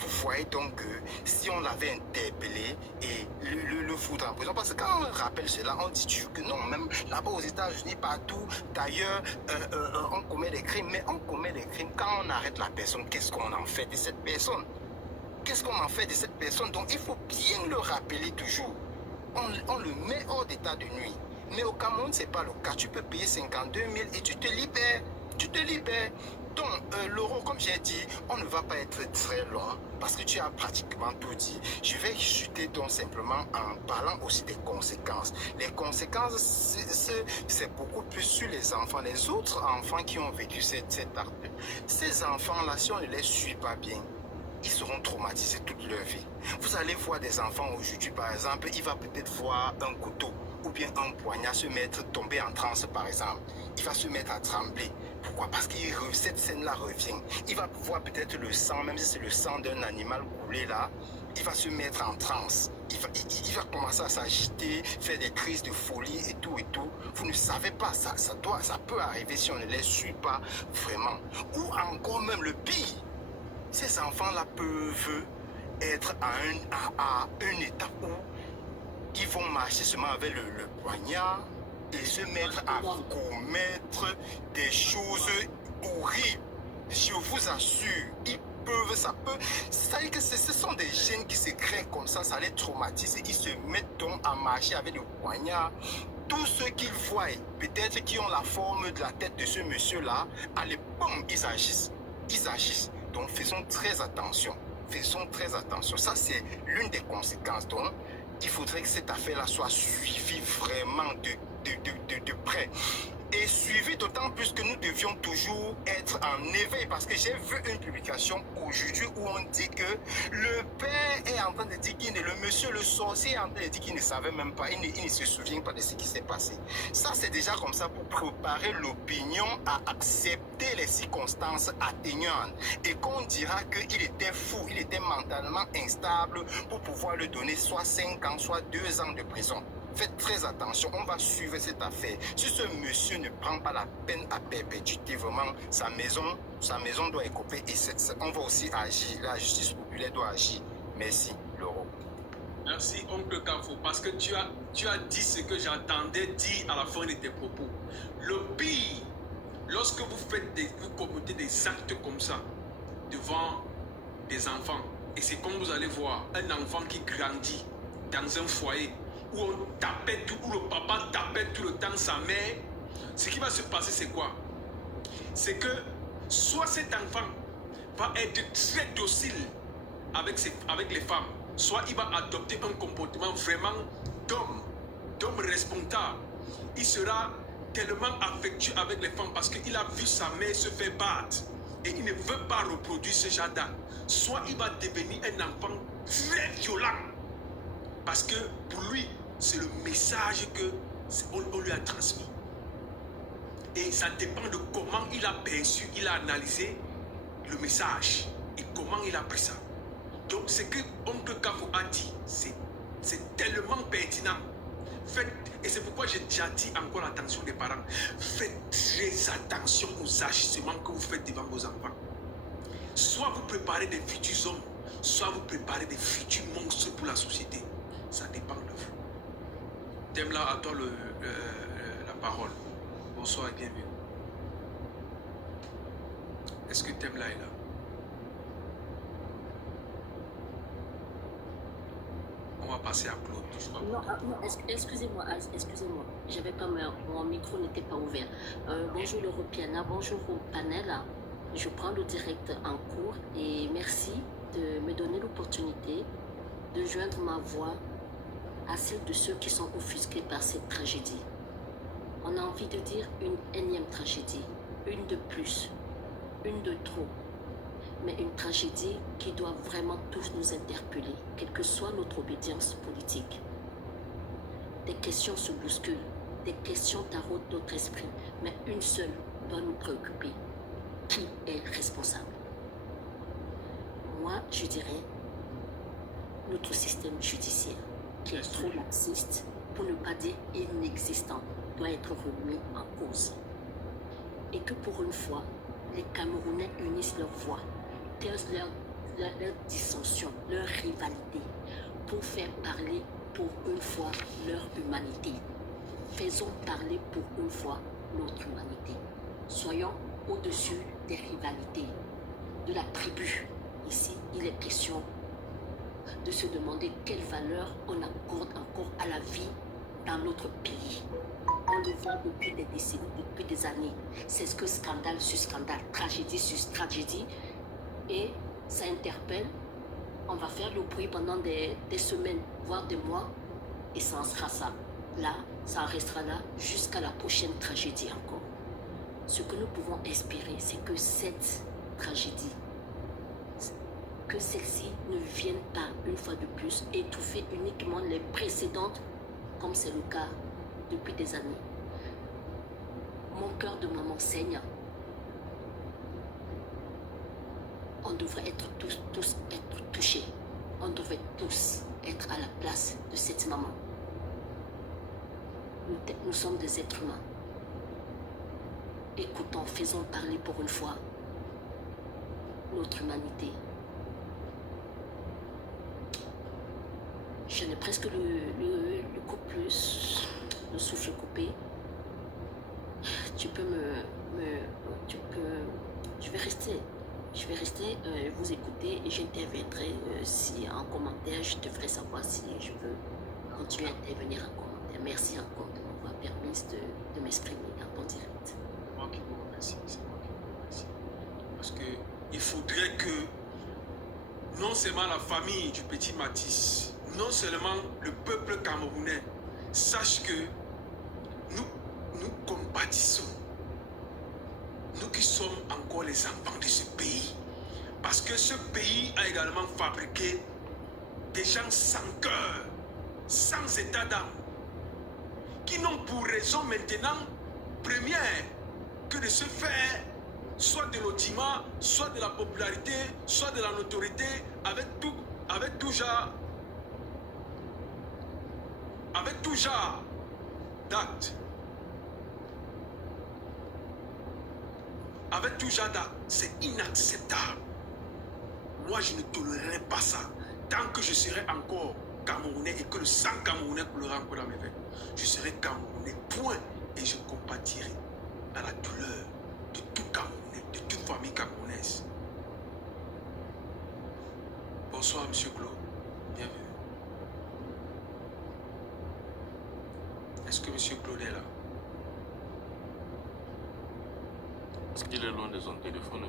Vous voyez donc que si on l'avait interpellé et le foutre en prison, parce que quand on rappelle cela, on dit toujours que non, même là-bas aux États-Unis, partout, d'ailleurs, on commet des crimes, mais on commet des crimes quand on arrête la personne. Qu'est-ce qu'on en fait de cette personne? Qu'est-ce qu'on en fait de cette personne? Donc il faut bien le rappeler toujours. On le met hors d'état de nuit. Mais au Cameroun, ce n'est pas le cas. Tu peux payer 52 000 et tu te libères. Tu te libères. Donc, l'euro, comme j'ai dit, on ne va pas être très long parce que tu as pratiquement tout dit. Je vais chuter donc simplement en parlant aussi des conséquences. Les conséquences, c'est beaucoup plus sur les enfants, les autres enfants qui ont vécu cet acte. Ces enfants-là, si on ne les suit pas bien, ils seront traumatisés toute leur vie. Vous allez voir des enfants aujourd'hui, par exemple, il va peut-être voir un couteau ou bien un poignard se mettre, tomber en transe, par exemple. il va se mettre à trembler. Pourquoi? Parce que cette scène-là revient. Il va voir peut-être le sang, même si c'est le sang d'un animal coulé là, il va se mettre en transe. Il va commencer à s'agiter, faire des crises de folie et tout et tout. Vous ne savez pas, ça peut arriver si on ne les suit pas vraiment. Ou encore même le pire, ces enfants-là peuvent être à un état où ils vont marcher seulement avec le poignard et se mettre à commettre des choses horribles. Je vous assure, ça peut, c'est-à-dire que ce sont des gènes qui se créent comme ça les traumatise et ils se mettent donc à marcher avec le poignard. Tous ceux qu'ils voient, peut-être qui ont la forme de la tête de ce monsieur-là, allez, boum, ils agissent. Donc faisons très attention. Ça, c'est l'une des conséquences. Donc, il faudrait que cette affaire-là soit suivie vraiment de près. Et suivi d'autant plus que nous devions toujours être en éveil, parce que j'ai vu une publication aujourd'hui où on dit que le père est en train de dire le monsieur, le sorcier est en train de dire qu'il ne savait même pas, il ne se souvient pas de ce qui s'est passé. Ça, c'est déjà comme ça pour préparer l'opinion à accepter les circonstances atténuantes et qu'on dira qu'il était fou, il était mentalement instable pour pouvoir lui donner soit 5 ans, soit 2 ans de prison. Faites très attention, on va suivre cette affaire. Si ce monsieur ne prend pas la peine à perpétuité, vraiment, sa maison doit écoper et on va aussi agir. La justice populaire doit agir. Merci, Laurent. Merci, oncle Kafo, parce que tu as dit ce que j'attendais dire à la fin de tes propos. Le pire, lorsque vous commettez des actes comme ça devant des enfants, et c'est comme vous allez voir, un enfant qui grandit dans un foyer où on tapait tout, où le papa tapait tout le temps sa mère, ce qui va se passer, c'est quoi? C'est que soit cet enfant va être très docile avec les femmes, soit il va adopter un comportement vraiment d'homme responsable. Il sera tellement affectueux avec les femmes parce qu'il a vu sa mère se faire battre et il ne veut pas reproduire ce genre d'acte. Soit il va devenir un enfant très violent parce que pour lui, c'est le message qu'on lui a transmis. Et ça dépend de comment il a perçu, il a analysé le message et comment il a pris ça. Donc ce que Oncle Kafo a dit, c'est tellement pertinent. Et c'est pourquoi j'attire encore l'attention des parents. Faites très attention aux agissements que vous faites devant vos enfants. Soit vous préparez des futurs hommes, soit vous préparez des futurs monstres pour la société. Ça dépend de vous. Temla, à toi la parole. Bonsoir et bienvenue. Est-ce que Temla est là? On va passer à Claude. Non, excusez-moi. J'avais pas mon micro n'était pas ouvert. Bonjour l'Europiana, bonjour au panel. Je prends le direct en cours et merci de me donner l'opportunité de joindre ma voix à celle de ceux qui sont offusqués par cette tragédie. On a envie de dire une énième tragédie, une de plus, une de trop, mais une tragédie qui doit vraiment tous nous interpeller, quelle que soit notre obédience politique. Des questions se bousculent, des questions taraudent notre esprit, mais une seule doit nous préoccuper. Qui est responsable? Moi, je dirais notre système judiciaire, qui est trop laxiste, pour ne pas dire inexistant, doit être remis en cause. Et que pour une fois, les Camerounais unissent leurs voix, taisent leur dissension, leur rivalité, pour faire parler pour une fois leur humanité. Faisons parler pour une fois notre humanité. Soyons au-dessus des rivalités, de la tribu. Ici, il est question de se demander quelle valeur on accorde encore à la vie dans notre pays. On le voit depuis des décennies, depuis des années. C'est ce que scandale sur scandale, tragédie sur tragédie. Et ça interpelle. On va faire le bruit pendant des semaines, voire des mois. Et ça en sera ça. Là, ça en restera là jusqu'à la prochaine tragédie encore. Ce que nous pouvons espérer, c'est que cette tragédie, que celle-ci ne vienne pas une fois de plus étouffer uniquement les précédentes, comme c'est le cas depuis des années. Mon cœur de maman saigne. On devrait être tous être touchés. On devrait tous être à la place de cette maman. Nous sommes des êtres humains. Écoutons, faisons parler pour une fois notre humanité. Je n'ai presque le souffle coupé. Je vais rester vous écouter et j'interviendrai si en commentaire, je te ferai savoir si je peux continuer à intervenir en commentaire. Merci encore de m'avoir permis de m'exprimer dans ton direct. Moi qui vous remercie, c'est moi qui vous remercie. Parce qu'il faudrait que non seulement la famille du petit Matisse, non seulement le peuple camerounais sache que nous compatissons. Nous qui sommes encore les enfants de ce pays. Parce que ce pays a également fabriqué des gens sans cœur, sans état d'âme, qui n'ont pour raison maintenant première que de se faire soit de l'audimat, soit de la popularité, soit de la notoriété, avec tout genre d'actes. Avec tout genre d'actes, c'est inacceptable. Moi, je ne tolérerai pas ça. Tant que je serai encore Camerounais et que le sang camerounais coulera encore dans mes veines, je serai Camerounais, point. Et je compatirai à la douleur de tout Camerounais, de toute famille camerounaise. Bonsoir, M. Claude. Bienvenue. Est-ce que M. Claude est là? Est-ce qu'il est loin de son téléphone?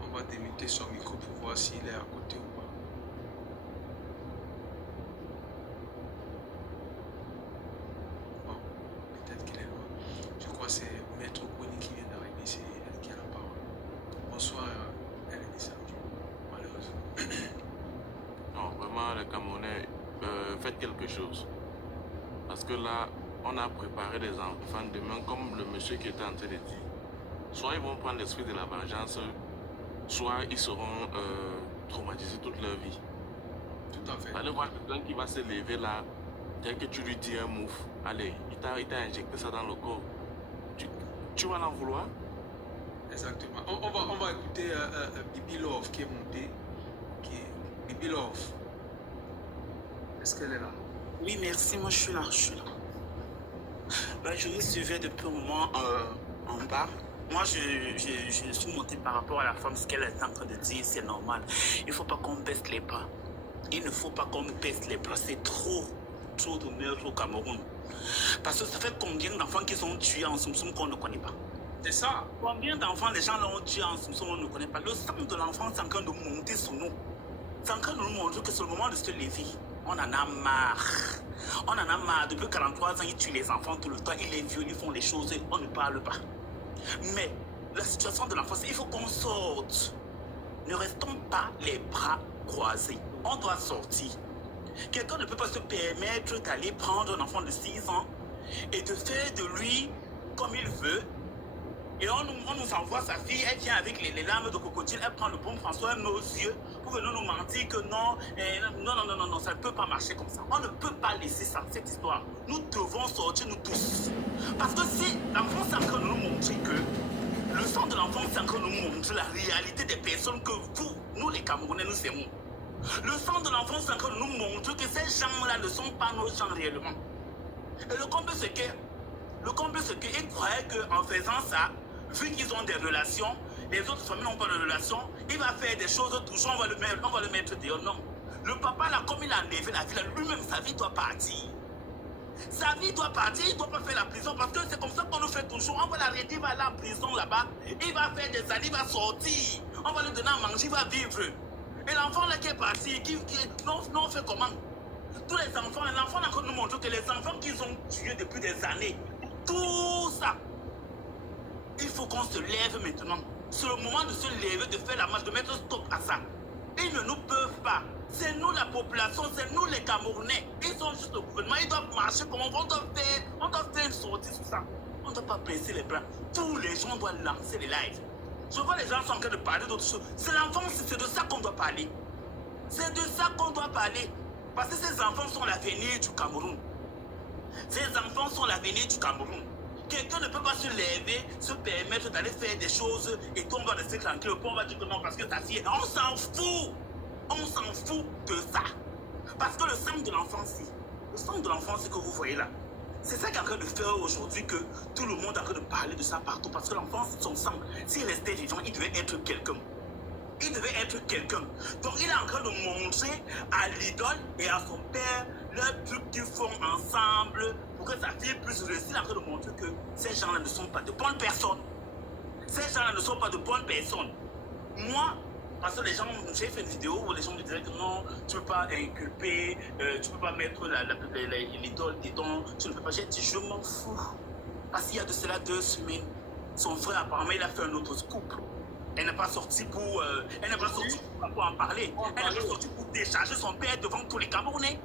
On va démuter son micro pour voir s'il est à côté ou pas. Bon, peut-être qu'il est loin. Je crois que c'est Maître Koni qui vient d'arriver, c'est elle qui a la parole. Bonsoir, elle est descendue, malheureusement. Non, vraiment, les Camerounais, faites quelque chose. Parce que là, on a préparé des enfants demain, comme le monsieur qui était en train de dire. Soit ils vont prendre l'esprit de la vengeance, soit ils seront traumatisés toute leur vie. Tout à fait. Allez voir quelqu'un qui va se lever là, dès que tu lui dis un move, allez, il t'a injecté ça dans le corps. Tu vas l'en vouloir? Exactement. On va écouter Bibi Love qui est montée. Bibi Love. Est-ce qu'elle est là? Oui, merci, moi je suis là. Ben, je vous suivais depuis un moment en bas. Moi, je suis montée par rapport à la femme, ce qu'elle est en train de dire, c'est normal. Il ne faut pas qu'on baisse les bras. Il ne faut pas qu'on baisse les bras. C'est trop de meurtres au Cameroun. Parce que ça fait combien d'enfants qui sont tués en Soum qu'on ne connaît pas? C'est ça. Combien d'enfants les gens l'ont tué en Soum on ne connaît pas? Le sang de l'enfant, c'est en train de monter sur nous. C'est en train de nous montrer que c'est le moment de se lever. On en a marre. On en a marre. Depuis 43 ans, ils tuent les enfants tout le temps. Ils les violent, ils font les choses et on ne parle pas. Mais la situation de l'enfance, il faut qu'on sorte. Ne restons pas les bras croisés. On doit sortir. Quelqu'un ne peut pas se permettre d'aller prendre un enfant de 6 ans et de faire de lui comme il veut. Et on nous envoie sa fille, elle vient avec les larmes de crocodile, elle prend le bon François, elle met aux yeux pour venir nous mentir que non, non, ça ne peut pas marcher comme ça. On ne peut pas laisser ça, cette histoire. Nous devons sortir, nous tous. Parce que si l'enfant c'est en train de nous montrer que le sang de l'enfant c'est en train de nous montrer la réalité des personnes que vous, nous les Camerounais, nous aimons. Le sang de l'enfant c'est en train de nous montrer que ces gens-là ne sont pas nos gens réellement. Et le comble c'est qu'ils croyaient qu'en faisant ça, vu qu'ils ont des relations, les autres familles n'ont pas de relations, il va faire des choses touchantes, on va le mettre dehors. Non. Le papa, là, comme il a enlevé la vie, là, lui-même, sa vie doit partir. Sa vie doit partir, il ne doit pas faire la prison, parce que c'est comme ça qu'on nous fait toujours. On va l'arrêter, il va aller en prison là-bas, il va faire des années, il va sortir. On va lui donner à manger, il va vivre. Et l'enfant là qui est parti, non, on fait comment? Tous les enfants, l'enfant là, nous montre que les enfants qu'ils ont tués depuis des années, tout ça, il faut qu'on se lève maintenant. C'est le moment de se lever, de faire la marche, de mettre stop à ça. Ils ne nous peuvent pas. C'est nous la population, c'est nous les Camerounais. Ils sont juste le gouvernement, ils doivent marcher comme on doit faire une sortie sur ça. On ne doit pas presser les bras. Tous les gens doivent lancer les lives. Je vois les gens sont en train de parler d'autres choses. C'est l'enfance, c'est de ça qu'on doit parler. C'est de ça qu'on doit parler. Parce que ces enfants sont l'avenir du Cameroun. Ces enfants sont l'avenir du Cameroun. Quelqu'un ne peut pas se lever, se permettre d'aller faire des choses et toi on va rester tranquille. On va dire que non parce que ta fille, on s'en fout. On s'en fout de ça. Parce que le sang de l'enfance, le sang de l'enfance que vous voyez là, c'est ça qui est en train de faire aujourd'hui que tout le monde est en train de parler de ça partout. Parce que l'enfant, son sang, s'il restait vivant, il devait être quelqu'un. Il devait être quelqu'un. Donc il est en train de montrer à l'idole et à son père le truc qu'ils font ensemble pour que sa fille puisse réussir. Il est en train de montrer que ces gens-là ne sont pas de bonnes personnes. Ces gens-là ne sont pas de bonnes personnes. Moi, parce que les gens, j'ai fait une vidéo où les gens me disaient que non, tu ne peux pas inculper, tu ne peux pas mettre l'idole dedans, tu ne peux pas. J'ai dit, je m'en fous. Parce qu'il y a de cela 2 semaines, son frère apparemment il a fait un autre scoop. Elle n'est pas sortie pour, pour en parler. Elle n'est pas sortie pour décharger son père devant tous les Camerounais.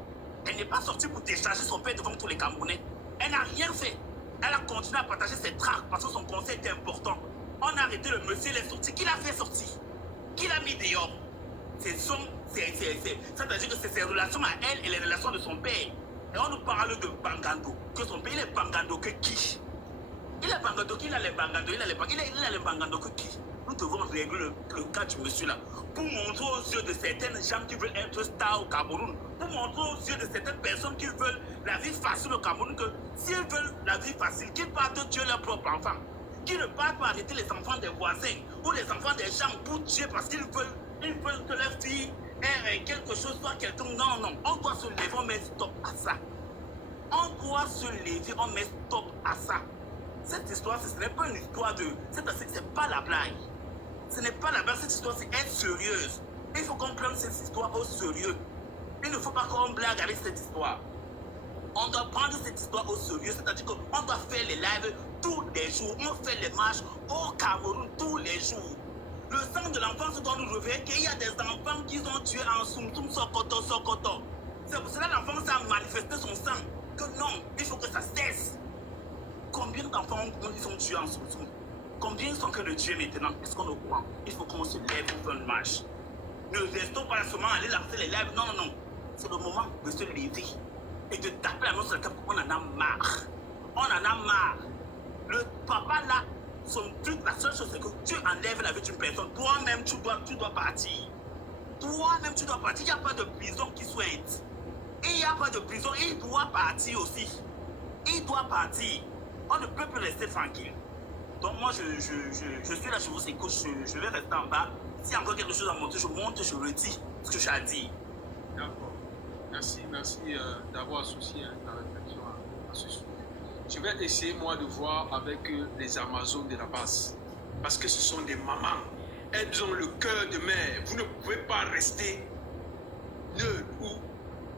Elle n'est pas sortie pour décharger son père devant tous les Camerounais. Elle n'a rien fait. Elle a continué à partager ses tracts parce que son conseil était important. On a arrêté le monsieur, il est sorti. Qui l'a fait sortir? Qui l'a mis dehors? C'est-à-dire que c'est ses relations à elle et les relations de son père. Et on nous parle de Bangando. Que son père, il est Bangando que qui? Il est Bangando qui? Il a les Bangando, il a les Bangando que qui? Nous devons régler le cas du monsieur là. Pour montrer aux yeux de certaines gens qui veulent être stars au Cameroun. Pour montrer aux yeux de certaines personnes qui veulent la vie facile au Cameroun. Que s'ils veulent la vie facile, qu'ils partent tuer leurs propres enfants. Qu'ils ne partent pas arrêter les enfants des voisins ou les enfants des gens pour tuer parce qu'ils veulent que leur fille ait quelque chose, soit quelqu'un. Non, non. On doit se lever, on met stop à ça. On doit se lever, on met stop à ça. Cette histoire, ce n'est pas une histoire de... C'est pas la blague. Ce n'est pas la blague, cette histoire, c'est être sérieuse. Il faut qu'on prenne cette histoire au sérieux. Il ne faut pas qu'on blague avec cette histoire. On doit prendre cette histoire au sérieux, c'est-à-dire qu'on doit faire les lives tous les jours. On fait les marches au Cameroun tous les jours. Le sang de l'enfance doit nous réveiller qu'il y a des enfants qui ont tué en Soum Sokoto. C'est pour cela que l'enfance a manifesté son sang. Que non, il faut que ça cesse. Combien d'enfants ils ont tué en Soum? Combien sont en train de tuer maintenant? Est-ce qu'on le croit? Il faut qu'on se lève pour faire une marche. Ne restons pas seulement à aller lancer les lives. Non, non, non. C'est le moment de se lever et de taper la main sur la table. On en a marre. On en a marre. Le papa là, son truc, la seule chose c'est que tu enlèves la vie d'une personne. Toi-même, tu dois partir. Toi-même, tu dois partir. Il n'y a pas de prison qui souhaite. Il n'y a pas de prison. Il doit partir aussi. Il doit partir. On ne peut plus rester tranquille. Donc moi, je suis là, je vous écoute, je vais rester en bas. S'il y a encore quelque chose à monter, je monte, je redis ce que j'ai à dire. D'accord. Merci d'avoir associé ta réflexion à ce sujet. Je vais essayer, moi, de voir avec les Amazones de la base. Parce que ce sont des mamans. Elles ont le cœur de mère. Vous ne pouvez pas rester neutre ou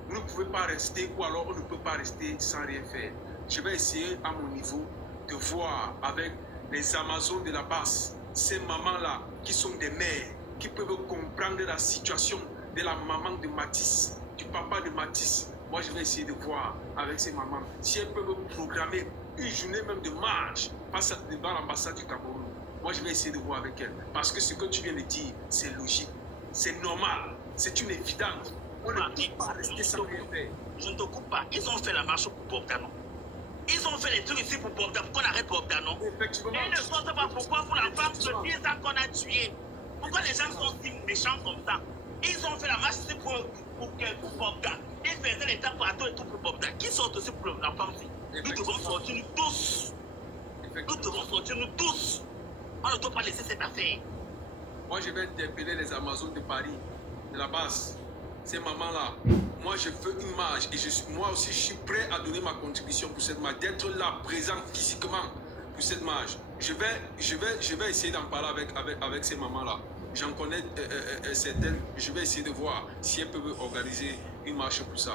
vous ne pouvez pas rester ou alors on ne peut pas rester sans rien faire. Je vais essayer à mon niveau de voir avec les Amazones de la base, ces mamans-là qui sont des mères, qui peuvent comprendre la situation de la maman de Matisse, du papa de Matisse. Moi, je vais essayer de voir avec ces mamans si elles peuvent programmer une journée même de marche devant l'ambassade du Cameroun. Moi, je vais essayer de voir avec elles. Parce que ce que tu viens de dire, c'est logique, c'est normal, c'est une évidence. On ne peut pas rester sans rien faire. Je ne te coupe pas. Ils ont fait la marche pour Bogdano. Ils ont fait les trucs ici pour Bogdano. Pourquoi on arrête Bogdano? Effectivement. Ils ne savent pas pourquoi pour la femme de 10 ans qu'on a tué. Pourquoi les gens sont si méchants comme ça? Ils ont fait la marche ici pour Bogdano. Ils faisaient les temps partout et tout pour Bogdano. Qui sortent aussi pour la femme ici? Nous devons sortir nous tous. Nous devons sortir nous tous. On ne doit pas laisser cette affaire. Moi, je vais interpeller les Amazones de Paris, de la base. Ces mamans-là, moi, je fais une marche et moi aussi, je suis prêt à donner ma contribution pour cette marche, d'être là, présent physiquement pour cette marche. Je vais essayer d'en parler avec ces mamans-là. J'en connais certaines. Je vais essayer de voir si elles peuvent organiser une marche pour ça.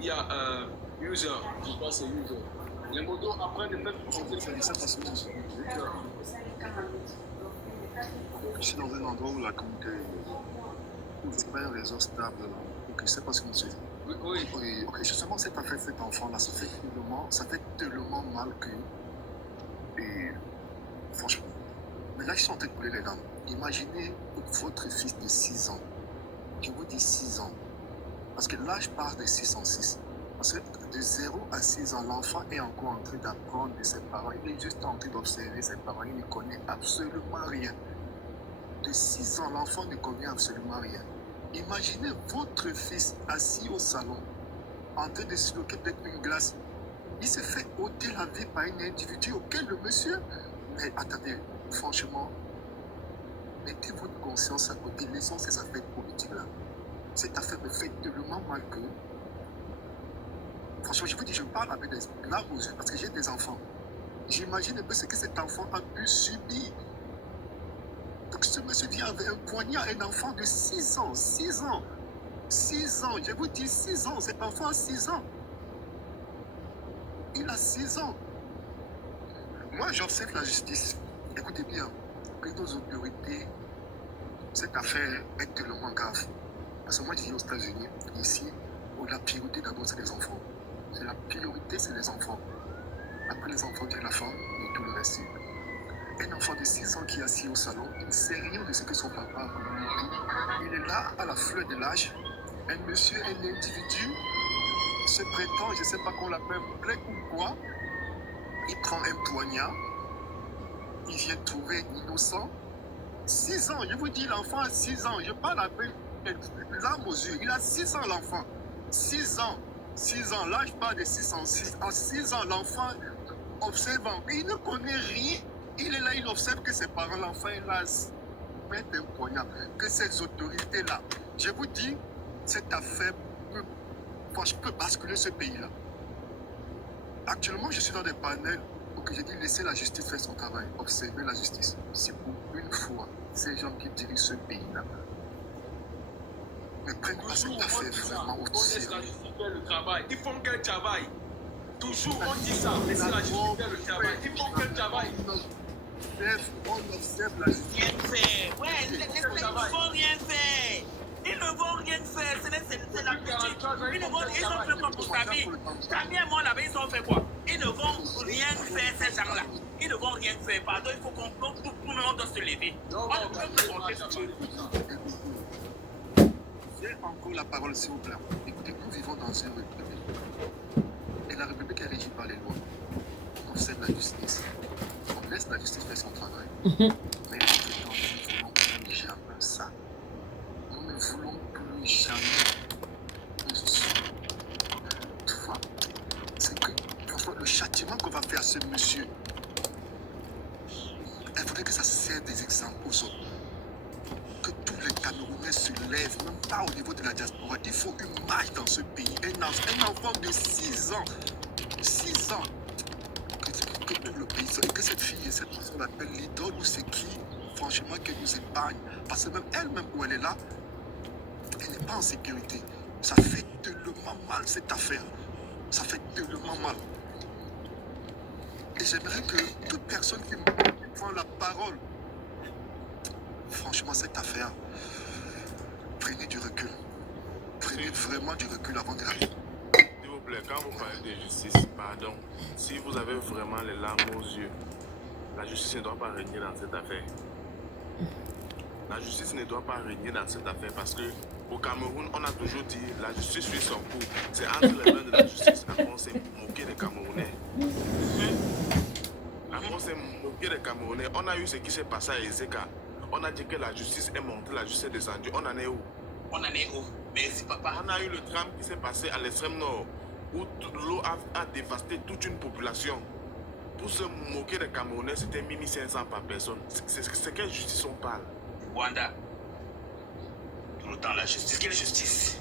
Il y a User, je crois que c'est User. Les motos, après, ne peuvent pas monter le ça parce que je suis dans un endroit où la communauté où il faut pas un réseau stable. Ok, je sais pas ce que monsieur dit. Oui. Ok, justement, cette affaire, cet enfant-là, ça fait tellement mal que Et franchement, mais là, ils sont en train de couler les larmes. Imaginez votre fils de 6 ans. Je vous dis 6 ans. Parce que là, je parle de 6 en 6. Parce que de 0 à 6 ans, l'enfant est encore en train d'apprendre de ses parents. Il est juste en train d'observer ses parents. Il ne connaît absolument rien. De 6 ans, l'enfant ne connaît absolument rien. Imaginez votre fils assis au salon, en train de se loquer peut-être une glace. Il se fait ôter la vie par un individu auquel le monsieur... Mais attendez, franchement, mettez votre conscience à côté, laissons ces affaires politiques-là. Cette affaire me fait tellement mal que... Franchement, je vous dis, je parle avec des larmes aux yeux parce que j'ai des enfants. J'imagine un peu ce que cet enfant a pu subir. Donc ce monsieur vient avec un poignard, un enfant de 6 ans, 6 ans. 6 ans, je vous dis 6 ans, cet enfant a 6 ans. Il a 6 ans. Moi, j'observe la justice. Écoutez bien, que nos autorités, cette affaire est tellement grave. Parce que moi, je vis aux États-Unis, ici, où la priorité d'abord, c'est les enfants. C'est la priorité, c'est les enfants. Après les enfants, vient la femme et tout le reste. Un enfant de 6 ans qui est assis au salon, il ne sait rien de ce que son papa lui dit. Il est là, à la fleur de l'âge. Un monsieur, un individu, se prétend, je ne sais pas qu'on l'appelle black ou quoi. Il prend un poignard. Il vient trouver innocent. 6 ans, je vous dis, l'enfant a 6 ans. Je parle avec l'âme aux yeux. Il a 6 ans, l'enfant. 6 ans. 6 ans. Là, je parle de 6 ans. À 6 ans, l'enfant observant. Il ne connaît rien. Il est là, il observe que ses parents, l'enfant est là, met un poignard. Que ces autorités-là, je vous dis, cette affaire peut basculer ce pays-là. Actuellement, je suis dans des panels où j'ai dit laissez la justice faire son travail, observer la justice. C'est pour une fois ces gens qui dirigent ce pays-là ne prennent pas cette affaire vraiment au sérieux. Le travail. Ils font quel travail? Toujours on dit ça, laissez la justice faire le travail. Ils font quel travail? On observe la justice. Rien faire. Ouais, ils ne vont rien faire. Ils ne vont rien faire. C'est la politique. Ils ne vont rien faire quoi pour Samy. Samy et moi là-bas, ils ont fait quoi? Ils ne vont rien faire, ces gens-là. Ils ne vont rien faire. Pardon, il faut qu'on tout le monde doit se lever. On ne peut plus compter sur eux. J'ai encore la parole, s'il vous plaît. Écoutez, nous vivons dans une république. Et la république est régie par les lois. On observe la justice. On laisse la justice faire son travail. Mais nous ne voulons plus jamais ça. Nous ne voulons plus jamais. Tu vois, c'est que, franchement, le châtiment qu'on va faire à ce monsieur, il faudrait que ça serve des exemples aux autres. Que tous les Camerounais se lèvent, même pas au niveau de la diaspora. Il faut une marche dans ce pays. Un enfant de 6 ans. 6 ans. Que tout le pays, et que cette fille et cette personne l'appelle l'idole ou c'est qui, franchement, qu'elle nous épargne. Parce que même elle-même où elle est là, elle n'est pas en sécurité. Ça fait tellement mal cette affaire. Ça fait tellement mal. Et j'aimerais que toute personne qui prend la parole, franchement, cette affaire, prenez du recul. Prenez vraiment du recul avant de la... S'il vous plaît, quand vous parlez de justice, pardon, si vous avez vraiment les larmes aux yeux, la justice ne doit pas régner dans cette affaire. La justice ne doit pas régner dans cette affaire parce que au Cameroun, on a toujours dit la justice suit son cours. C'est entre les mains de la justice. Après, on s'est moqué des Camerounais. Après, on s'est moqué des Camerounais. On a eu ce qui s'est passé à Ezeka. On a dit que la justice est montée, la justice est descendue. On en est où? On en est où? Merci, papa. On a eu le drame qui s'est passé à l'extrême nord, où l'eau a dévasté toute une population. Pour se moquer des Camerounais, c'était 1500 par personne. C'est quelle justice on parle? Wanda. Tout le temps, la justice. Quelle justice?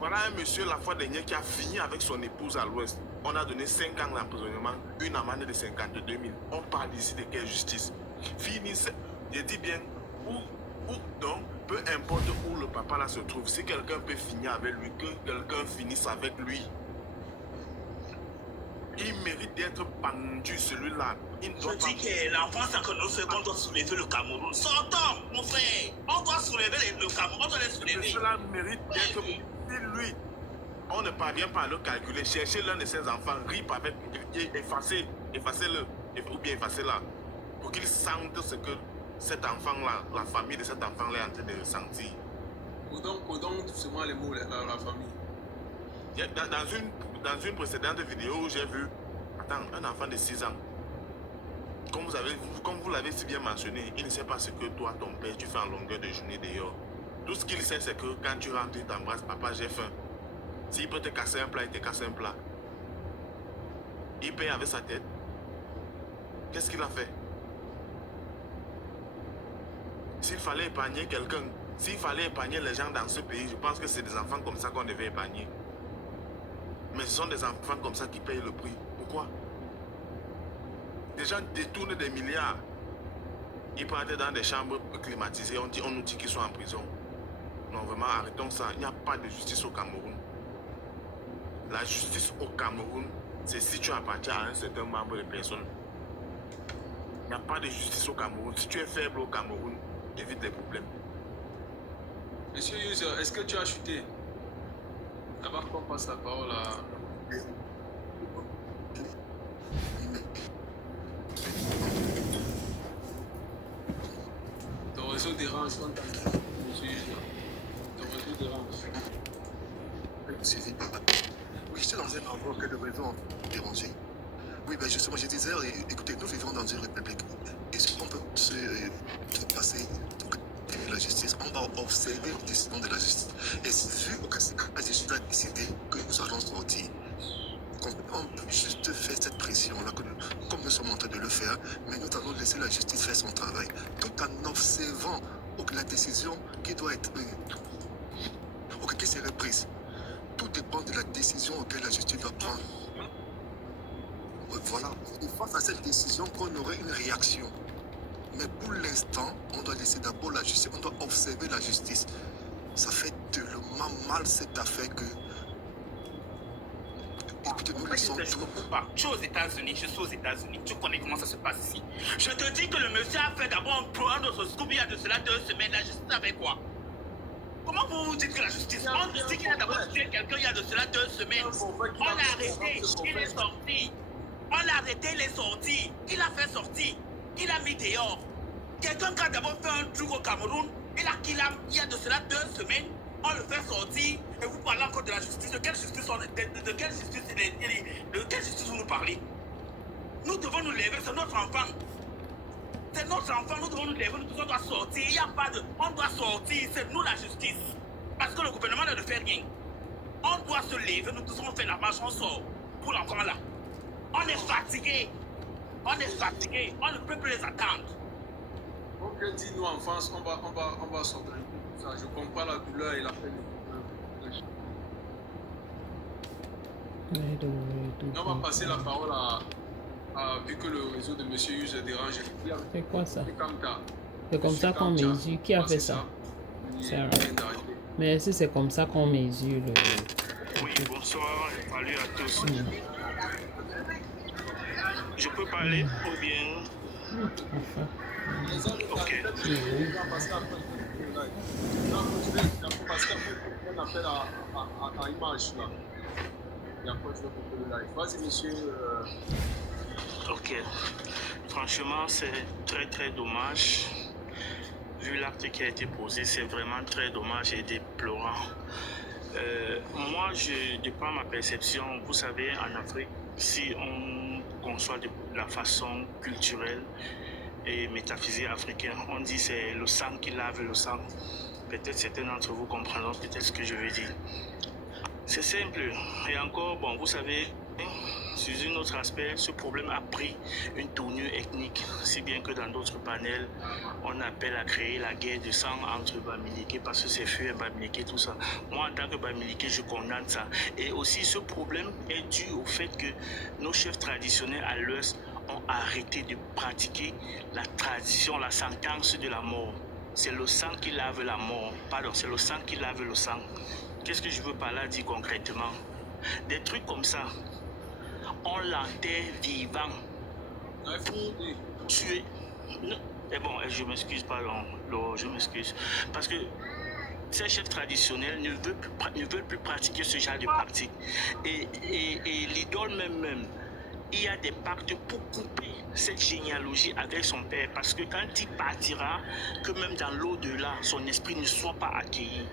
Voilà un monsieur la fois dernière qui a fini avec son épouse à l'ouest. On a donné 5 ans d'emprisonnement, une amende de 52 000. On parle ici de quelle justice? Finissez, je dis bien, où donc, peu importe où le papa là se trouve, si quelqu'un peut finir avec lui, que quelqu'un finisse avec lui. Il mérite d'être pendu, celui-là. Je dis que l'enfant, c'est que nous faisons qu'on doit soulever le Cameroun. Sortons, mon frère. On doit soulever le Cameroun. On doit les soulever. Cela mérite d'être pendu, lui. On ne parvient pas à le calculer. Cherchez l'un de ses enfants, rip avec, effacez-le. ou bien effacer-la, pour qu'ils sentent ce que cet enfant-là, la famille de cet enfant-là est en train de ressentir. Codons doucement les mots, la famille. Dans une précédente vidéo, j'ai vu un enfant de 6 ans. Comme vous l'avez si bien mentionné, il ne sait pas ce que toi, ton père, tu fais en longueur de journée dehors. Tout ce qu'il sait, c'est que quand tu rentres, il t'embrasse, papa, j'ai faim. S'il peut te casser un plat, il te casse un plat. Il paye avec sa tête. Qu'est-ce qu'il a fait? S'il fallait épargner quelqu'un, s'il fallait épargner les gens dans ce pays, je pense que c'est des enfants comme ça qu'on devait épargner. Mais ce sont des enfants comme ça qui payent le prix. Pourquoi? Des gens détournent des milliards. Ils partent dans des chambres climatisées, on nous dit qu'ils sont en prison. Non, vraiment, arrêtons ça. Il n'y a pas de justice au Cameroun. La justice au Cameroun, c'est si tu appartiens à un certain membre de personne. Il n'y a pas de justice au Cameroun. Si tu es faible au Cameroun, évite les problèmes. Monsieur User, est-ce que tu as chuté? D'abord qu'on passe la parole à... Ton réseau dérange, monsieur User. Ton réseau dérange. Suivi par... Oui, j'étais dans un endroit que le réseau a dérangé. Oui, ben justement, je disais, écoutez, nous vivons dans une république. Est-ce qu'on peut se passer de la justice? On va observer les décisions de la justice. Et vu que la justice a décidé que nous allons sortir, on peut juste faire cette pression-là, comme nous sommes en train de le faire, mais nous allons laisser la justice faire son travail, tout en observant la décision qui doit être qui serait prise. Tout dépend de la décision auquel la justice doit prendre. Voilà, et face à cette décision qu'on aurait une réaction. Mais pour l'instant, on doit laisser d'abord la justice, on doit observer la justice. Ça fait tellement mal cette affaire que... Écoutez, nous laissons tout. Je suis aux États-Unis, tu connais comment ça se passe ici. Je te dis que le monsieur a fait d'abord un autre scoop il y a de cela 2 semaines, la justice a fait quoi? Comment vous dites que la justice? On dit qu'il a d'abord tué quelqu'un il y a de cela 2 semaines. On l'a arrêté, il est sorti. On l'a arrêté, il est sorti. Qui l'a fait sortir? Qui l'a mis dehors? Quelqu'un qui a d'abord fait un truc au Cameroun, il y a de cela 2 semaines, on le fait sortir et vous parlez encore de la justice. De quelle justice vous nous parlez? Nous devons nous lever, c'est notre enfant. C'est notre enfant, nous devons nous lever, nous devons sortir. Il n'y a pas de... On doit sortir, c'est nous la justice. Parce que le gouvernement ne fait rien. On doit se lever, nous devons faire la marche, on sort. Pour l'enfant là. On est fatigué. On ne peut plus les attendre. Ok, dis-nous en France, on va s'organiser tout ça. Je comprends la douleur et la peine. On va passer la parole à vu que le réseau de monsieur Hughes dérange. C'est quoi ça? Kamta. C'est comme ça qu'on mesure. Qui a fait ça? Sarah. Mais si c'est comme ça qu'on mesure le... Oui, bonsoir, salut à tous. Je peux parler ou bien... Enfin. Ok. Parce qu'on appelle à image là. Et après, je vais couper le live. Vas-y, monsieur. Ok. Franchement, c'est très très dommage. Vu l'acte qui a été posé, c'est vraiment très dommage et déplorant. Moi, de par ma perception, vous savez, en Afrique, si on conçoit de la façon culturelle et métaphysique africaine, on dit c'est le sang qui lave le sang. Peut-être certains d'entre vous comprendront peut-être ce que je veux dire. C'est simple. Et encore, bon, vous savez, sur un autre aspect, ce problème a pris une tournure ethnique, si bien que dans d'autres panels, on appelle à créer la guerre de sang entre Bamileke, parce que c'est feu et Bamileke, tout ça. Moi, en tant que Bamileke, je condamne ça. Et aussi, ce problème est dû au fait que nos chefs traditionnels à l'Ouest ont arrêté de pratiquer la tradition, la sentence de la mort. C'est le sang qui lave la mort. Pardon, c'est le sang qui lave le sang. Qu'est-ce que je veux par là dire concrètement? Des trucs comme ça, on l'enterre vivant pour tuer. Et bon, je m'excuse, pardon, je m'excuse. Parce que ces chefs traditionnels ne veulent plus pratiquer ce genre de pratique. Et l'idole même il y a des pactes pour couper cette généalogie avec son père. Parce que quand il partira, que même dans l'au-delà, son esprit ne soit pas accueilli.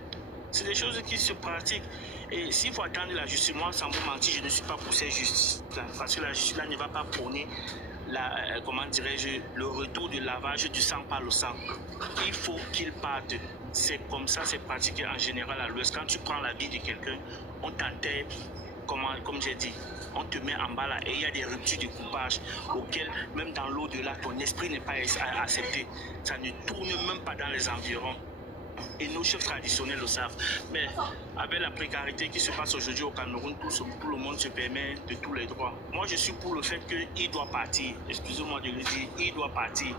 C'est des choses qui se pratiquent. Et s'il faut attendre la justice, moi, sans vous mentir, je ne suis pas pour cette justice-là. Parce que la justice-là ne va pas prôner, comment dirais-je, le retour du lavage du sang par le sang. Il faut qu'il parte. C'est comme ça, c'est pratiqué en général à l'Ouest. Quand tu prends la vie de quelqu'un, on t'enterre, comme j'ai dit, on te met en bas là et il y a des ruptures de coupage auxquelles, même dans l'au-delà, ton esprit n'est pas accepté. Ça ne tourne même pas dans les environs. Et nos chefs traditionnels le savent. Mais avec la précarité qui se passe aujourd'hui au Cameroun, tout le monde se permet de tous les droits. Moi, je suis pour le fait qu'il doit partir. Excusez-moi de le dire, il doit partir.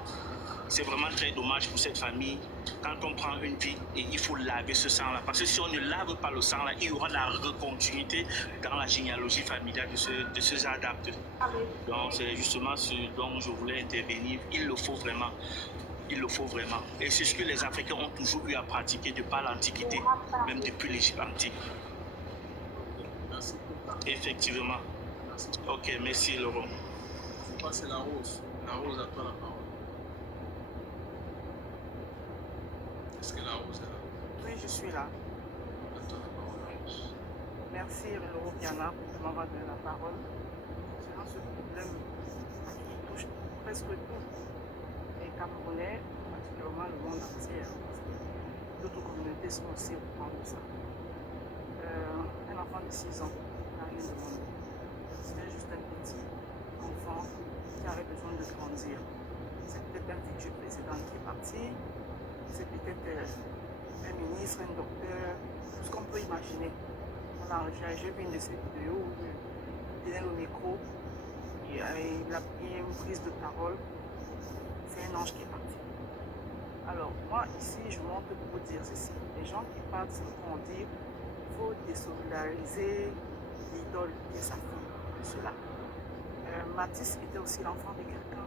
C'est vraiment très dommage pour cette famille quand on prend une vie et il faut laver ce sang-là. Parce que si on ne lave pas le sang-là, il y aura de la recontinuité dans la généalogie familiale de ce genre d'actes. Donc c'est justement ce dont je voulais intervenir. Il le faut vraiment. Il le faut vraiment. Et c'est ce que les Africains ont toujours eu à pratiquer de par l'Antiquité, même depuis l'Égypte antique. Merci. Effectivement. Merci. Ok, merci Laurent. On passe à la Rose. La Rose, à toi la parole. Est-ce que la Rose est là? Oui, je suis là. À toi la parole, la Rose. Merci Laurent Piana de m'avoir donné la parole. Concernant ce problème qui touche presque tous les Camerounais, particulièrement le monde entier, parce que d'autres communautés sont aussi au courant de ça. Un enfant de 6 ans n'a rien demandé. C'était juste un petit enfant qui avait besoin de grandir. C'est peut-être un futur président qui est parti, c'est peut-être un ministre, un docteur, tout ce qu'on peut imaginer. Voilà, j'ai vu une de ces vidéos où il tenait le micro, il a pris une prise de parole, c'est un ange qui est parti. Alors, moi ici, je montre pour dire ceci. Les gens qui parlent, c'est pour dire qu'il faut désolidariser l'idole qui est sa fille, de cela. Matisse était aussi l'enfant de quelqu'un.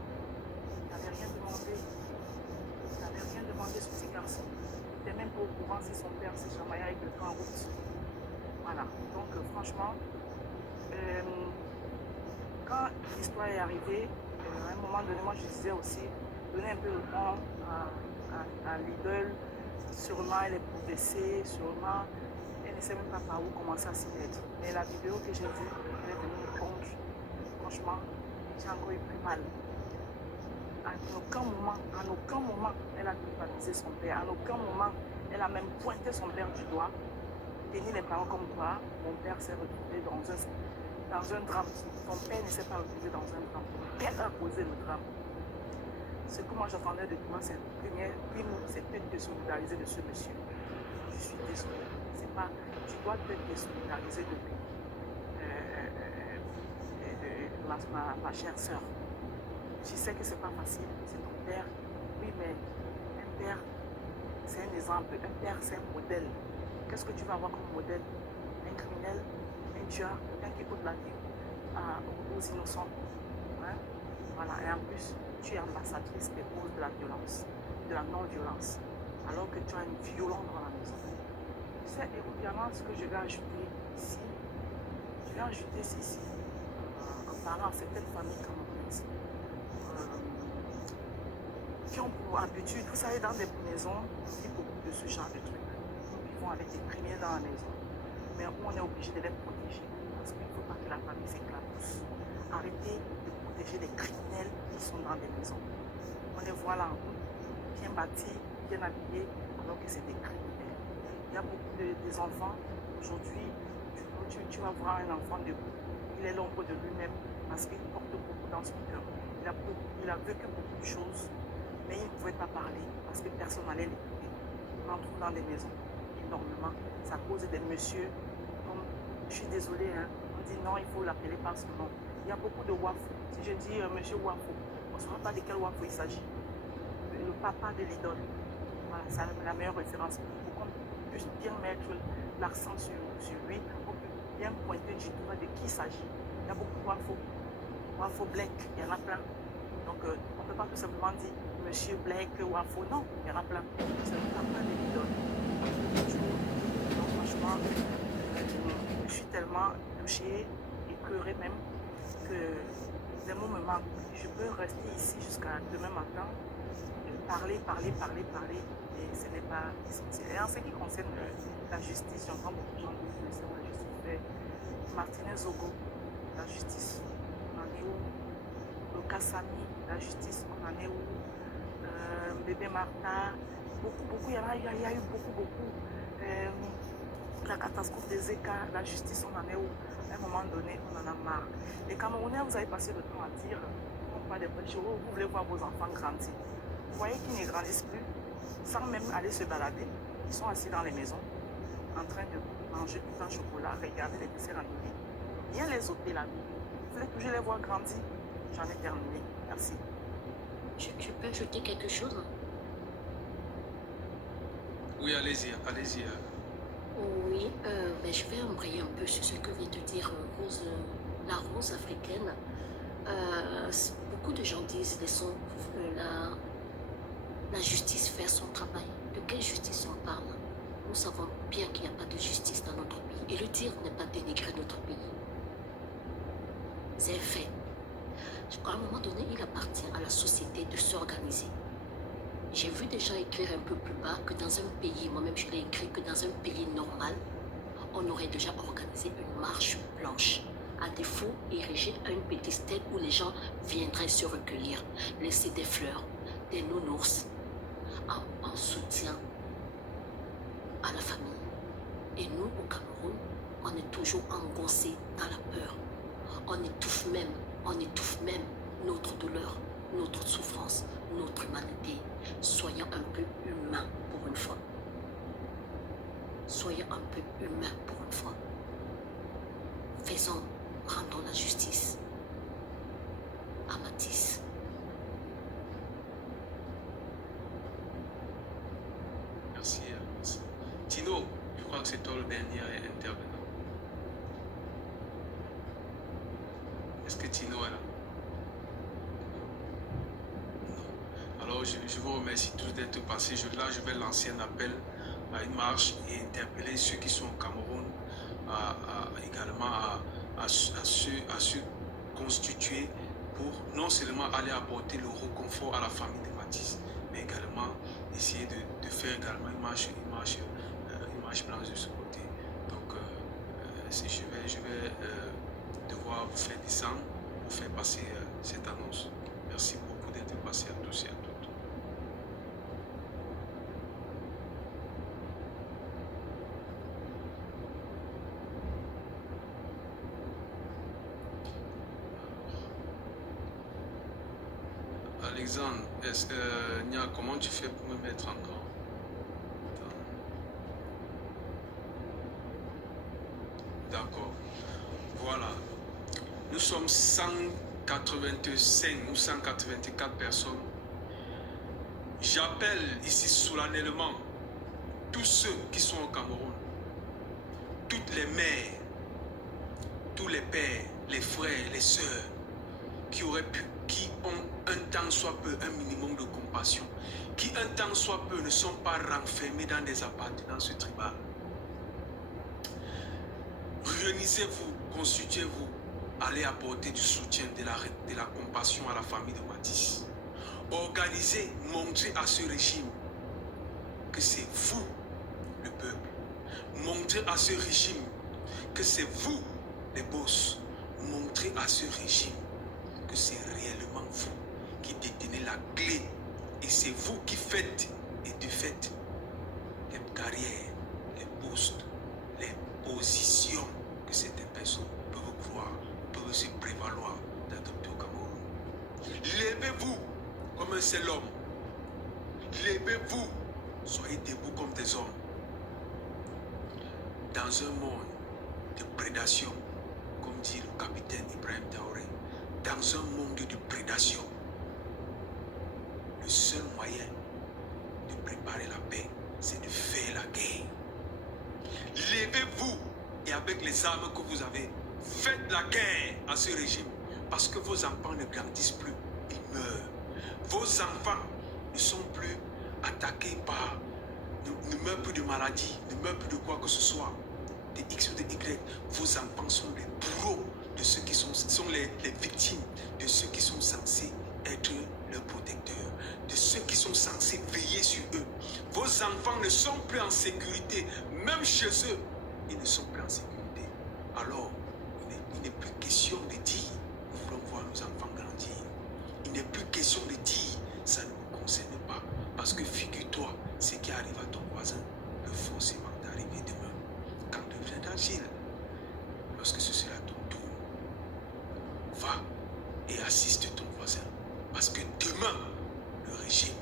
Il n'avait rien demandé. Il n'avait rien demandé sur ces garçons. Il n'était même pas au courant si son père s'est chamaillé avec quelqu'un en route. Voilà. Donc, franchement, quand l'histoire est arrivée, à un moment donné, moi je disais aussi, donner un peu le temps à l'idole. Sûrement, elle est progressée, sûrement, elle ne sait même pas par où commencer à s'y mettre. Mais la vidéo que j'ai vue, elle est venue me rendre. Franchement, j'ai encore eu plus mal. À aucun moment, elle a culpabilisé son père. À aucun moment, elle a même pointé son père du doigt. Tenu les parents comme quoi, mon père s'est retrouvé dans un drame. Son père ne s'est pas retrouvé dans un drame. Son père a causé le drame. Ce que moi j'attendais de toi, c'est peut-être de solidariser de ce monsieur. Je suis désolée. C'est pas, tu dois te désolidariser de lui. Ma chère sœur, je sais que c'est pas facile, c'est ton père, oui, mais un père, c'est un exemple, un père, c'est un modèle. Qu'est-ce que tu vas avoir comme modèle? Un criminel, un tueur, quelqu'un qui coûte la vie aux innocents. Hein? Voilà, et en plus, tu es ambassadrice des causes de la violence, de la non-violence, alors que tu as une violence dans la maison. Tu sais, évidemment, ce que je vais ajouter ici, parlant à certaines familles camerounaises qui ont pour habitude, vous savez, dans des maisons, on dit beaucoup de ce genre de trucs. Nous vivons avec des criminels dans la maison, mais on est obligé de les protéger parce qu'il ne faut pas que la famille s'éclabousse. Arrêtez de protéger les criminels qui sont dans des maisons. On les voit là en route, bien bâtis, bien habillés, alors que c'est des criminels. Il y a beaucoup des enfants, aujourd'hui, tu vas voir un enfant debout. Il est l'ombre de lui-même parce qu'il porte beaucoup dans son cœur. Il a vécu beaucoup de choses, mais il ne pouvait pas parler parce que personne n'allait l'écouter. On en trouve dans des maisons énormément. Ça cause des messieurs comme, je suis désolée, hein, on dit non, il faut l'appeler par son nom. Il y a beaucoup de Wafo. Si je dis monsieur Wafo, on ne saura pas de quel Wafo il s'agit. Le papa de l'idole. Voilà, c'est la meilleure référence. Pour qu'on puisse bien mettre l'accent sur lui, on peut bien pointer du doigt de qui il s'agit. Il y a beaucoup de Wafo Black, il y en a plein. Donc on ne peut pas tout simplement dire monsieur Black, Wafo, non, il y en a plein. C'est le papa de l'idole. Donc franchement, je suis tellement touchée, écœurée même, que les mots me manquent. Je peux rester ici jusqu'à demain matin, parler, et ce n'est pas essentiel. Et en ce qui concerne la justice, j'entends beaucoup de gens dire que c'est la justice fait. Martinez Zogo, la justice, on en est où? Le Kassami, la justice, on en est où? Bébé Martha, beaucoup, il y a eu beaucoup. La catastrophe des écarts, la justice, on en est où? À un moment donné, on en a marre. Les Camerounais, vous avez passé le temps à dire, non pas des petits jours, vous voulez voir vos enfants grandir. Vous voyez qu'ils ne grandissent plus, sans même aller se balader. Ils sont assis dans les maisons, en train de manger tout un chocolat, regarder les dessins animés. Bien les ôter la vie. Vous voulez toujours les voir grandir? J'en ai terminé. Merci. Je peux ajouter quelque chose? Oui, allez-y. Oui, ben, je vais embrayer un peu sur ce que vient de dire Rose, la Rose africaine. Beaucoup de gens disent laissons la justice faire son travail. De quelle justice on parle? Nous savons bien qu'il n'y a pas de justice dans notre pays. Et le dire n'est pas dénigrer notre pays. C'est un fait. Je crois qu'à un moment donné, il appartient à la société de s'organiser. J'ai vu des gens écrire un peu plus bas que dans un pays, moi-même je l'ai écrit, que dans un pays normal, on aurait déjà organisé une marche blanche. À défaut, ériger un petit stèle où les gens viendraient se recueillir, laisser des fleurs, des nounours, en soutien à la famille. Et nous, au Cameroun, on est toujours engoncés dans la peur. On étouffe même notre douleur, notre souffrance, notre humanité. Soyons un peu humains pour une fois. Soyons un peu humains pour une fois. Rendons la justice à Matisse. Merci. Tino, je crois que c'est toi le dernier intervenant. Est-ce que Tino est là? Non. Alors, je vous remercie tous d'être passés. Là, je vais lancer un appel à une marche et interpeller ceux qui sont au Cameroun également à se constituer pour non seulement aller apporter le réconfort à la famille de Matisse, mais également essayer de faire également une marche blanche de ce côté. Donc, je vais devoir vous faire descendre pour faire passer cette annonce. Merci beaucoup d'être passé à tous et à toutes. Alexandre, Nia, comment tu fais pour me mettre encore? D'accord. Voilà. Nous sommes 185 ou 184 personnes. J'appelle ici solennellement tous ceux qui sont au Cameroun, toutes les mères, tous les pères, les frères, les sœurs qui ont un tant soit peu un minimum de compassion, qui un tant soit peu ne sont pas renfermés dans des appartenances tribales. Réunissez-vous, constituez-vous, allez apporter du soutien, de la compassion à la famille de Matisse. Organisez, montrez à ce régime que c'est vous, le peuple. Montrez à ce régime que c'est vous, les boss. Montrez à ce régime que c'est réellement vous qui détenez la clé. Et c'est vous qui faites et défaites les carrières, les postes, les positions que certaines personnes peuvent croire, peuvent se prévaloir d'adopter au Cameroun. Levez-vous comme un seul homme. Levez-vous. Soyez debout comme des hommes. Dans un monde de prédation, comme dit le capitaine Ibrahim Traoré, dans un monde de prédation, le seul moyen de préparer la paix, c'est de faire la guerre. Levez-vous et avec les armes que vous avez, faites la guerre à ce régime parce que vos enfants ne grandissent plus, ils meurent. Vos enfants ne sont plus attaqués par, ne meurent plus de maladies, ne meurent plus de quoi que ce soit. de X ou de Y, vos enfants sont les bourreaux de ceux qui sont les victimes de ceux qui sont censés être leurs protecteurs, de ceux qui sont censés veiller sur eux. Vos enfants ne sont plus en sécurité, même chez eux, ils ne sont plus en sécurité. Alors, il n'est plus question de dire, nous voulons voir nos enfants grandir. Il n'est plus question de dire, ça ne nous concerne pas. Parce que figure-toi, ce qui arrive à ton voisin peut forcément t'arriver demain. Quand deviendra-t-il? Lorsque ce sera ton tour, va et assiste ton voisin. Parce que demain, le régime,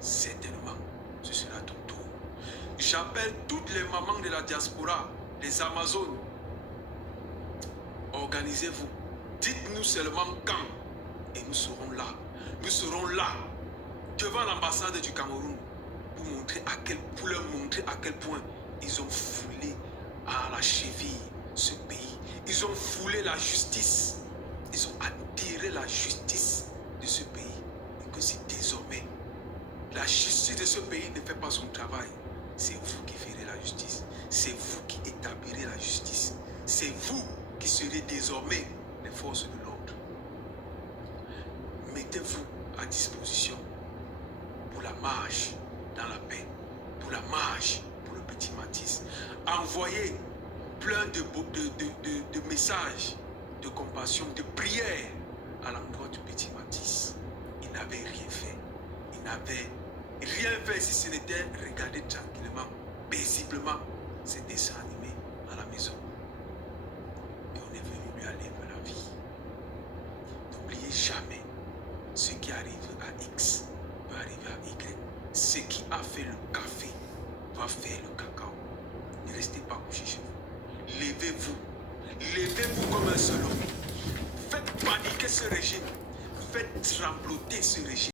certainement, ce sera ton tour. J'appelle toutes les mamans de la diaspora, les Amazones. Organisez-vous. Dites-nous seulement quand. Et nous serons là. Nous serons là, devant l'ambassade du Cameroun, pour leur montrer à quel point ils ont foulé à la cheville ce pays. Ils ont foulé la justice. Ils ont attiré la justice de ce pays. Et que si désormais, la justice de ce pays ne fait pas son travail, c'est vous qui ferez la justice. C'est vous qui établirez la justice. C'est vous qui serez désormais les forces de l'ordre. Mettez-vous à disposition pour la marche dans la paix, pour la marche pour le petit Matisse. Envoyez plein de messages de compassion, de prières à l'endroit du petit Matisse. Il n'avait rien fait. Il n'avait rien fait si ce n'était regarder tranquillement, paisiblement ses dessins animés à la maison. Et on est venu lui aller vers la vie. N'oubliez jamais, ce qui arrive à X peut arriver à Y. Ce qui a fait le café va faire le cacao. Ne restez pas couché chez vous. Levez-vous. Levez-vous comme un seul homme. Faites paniquer ce régime. Faites trembloter ce régime.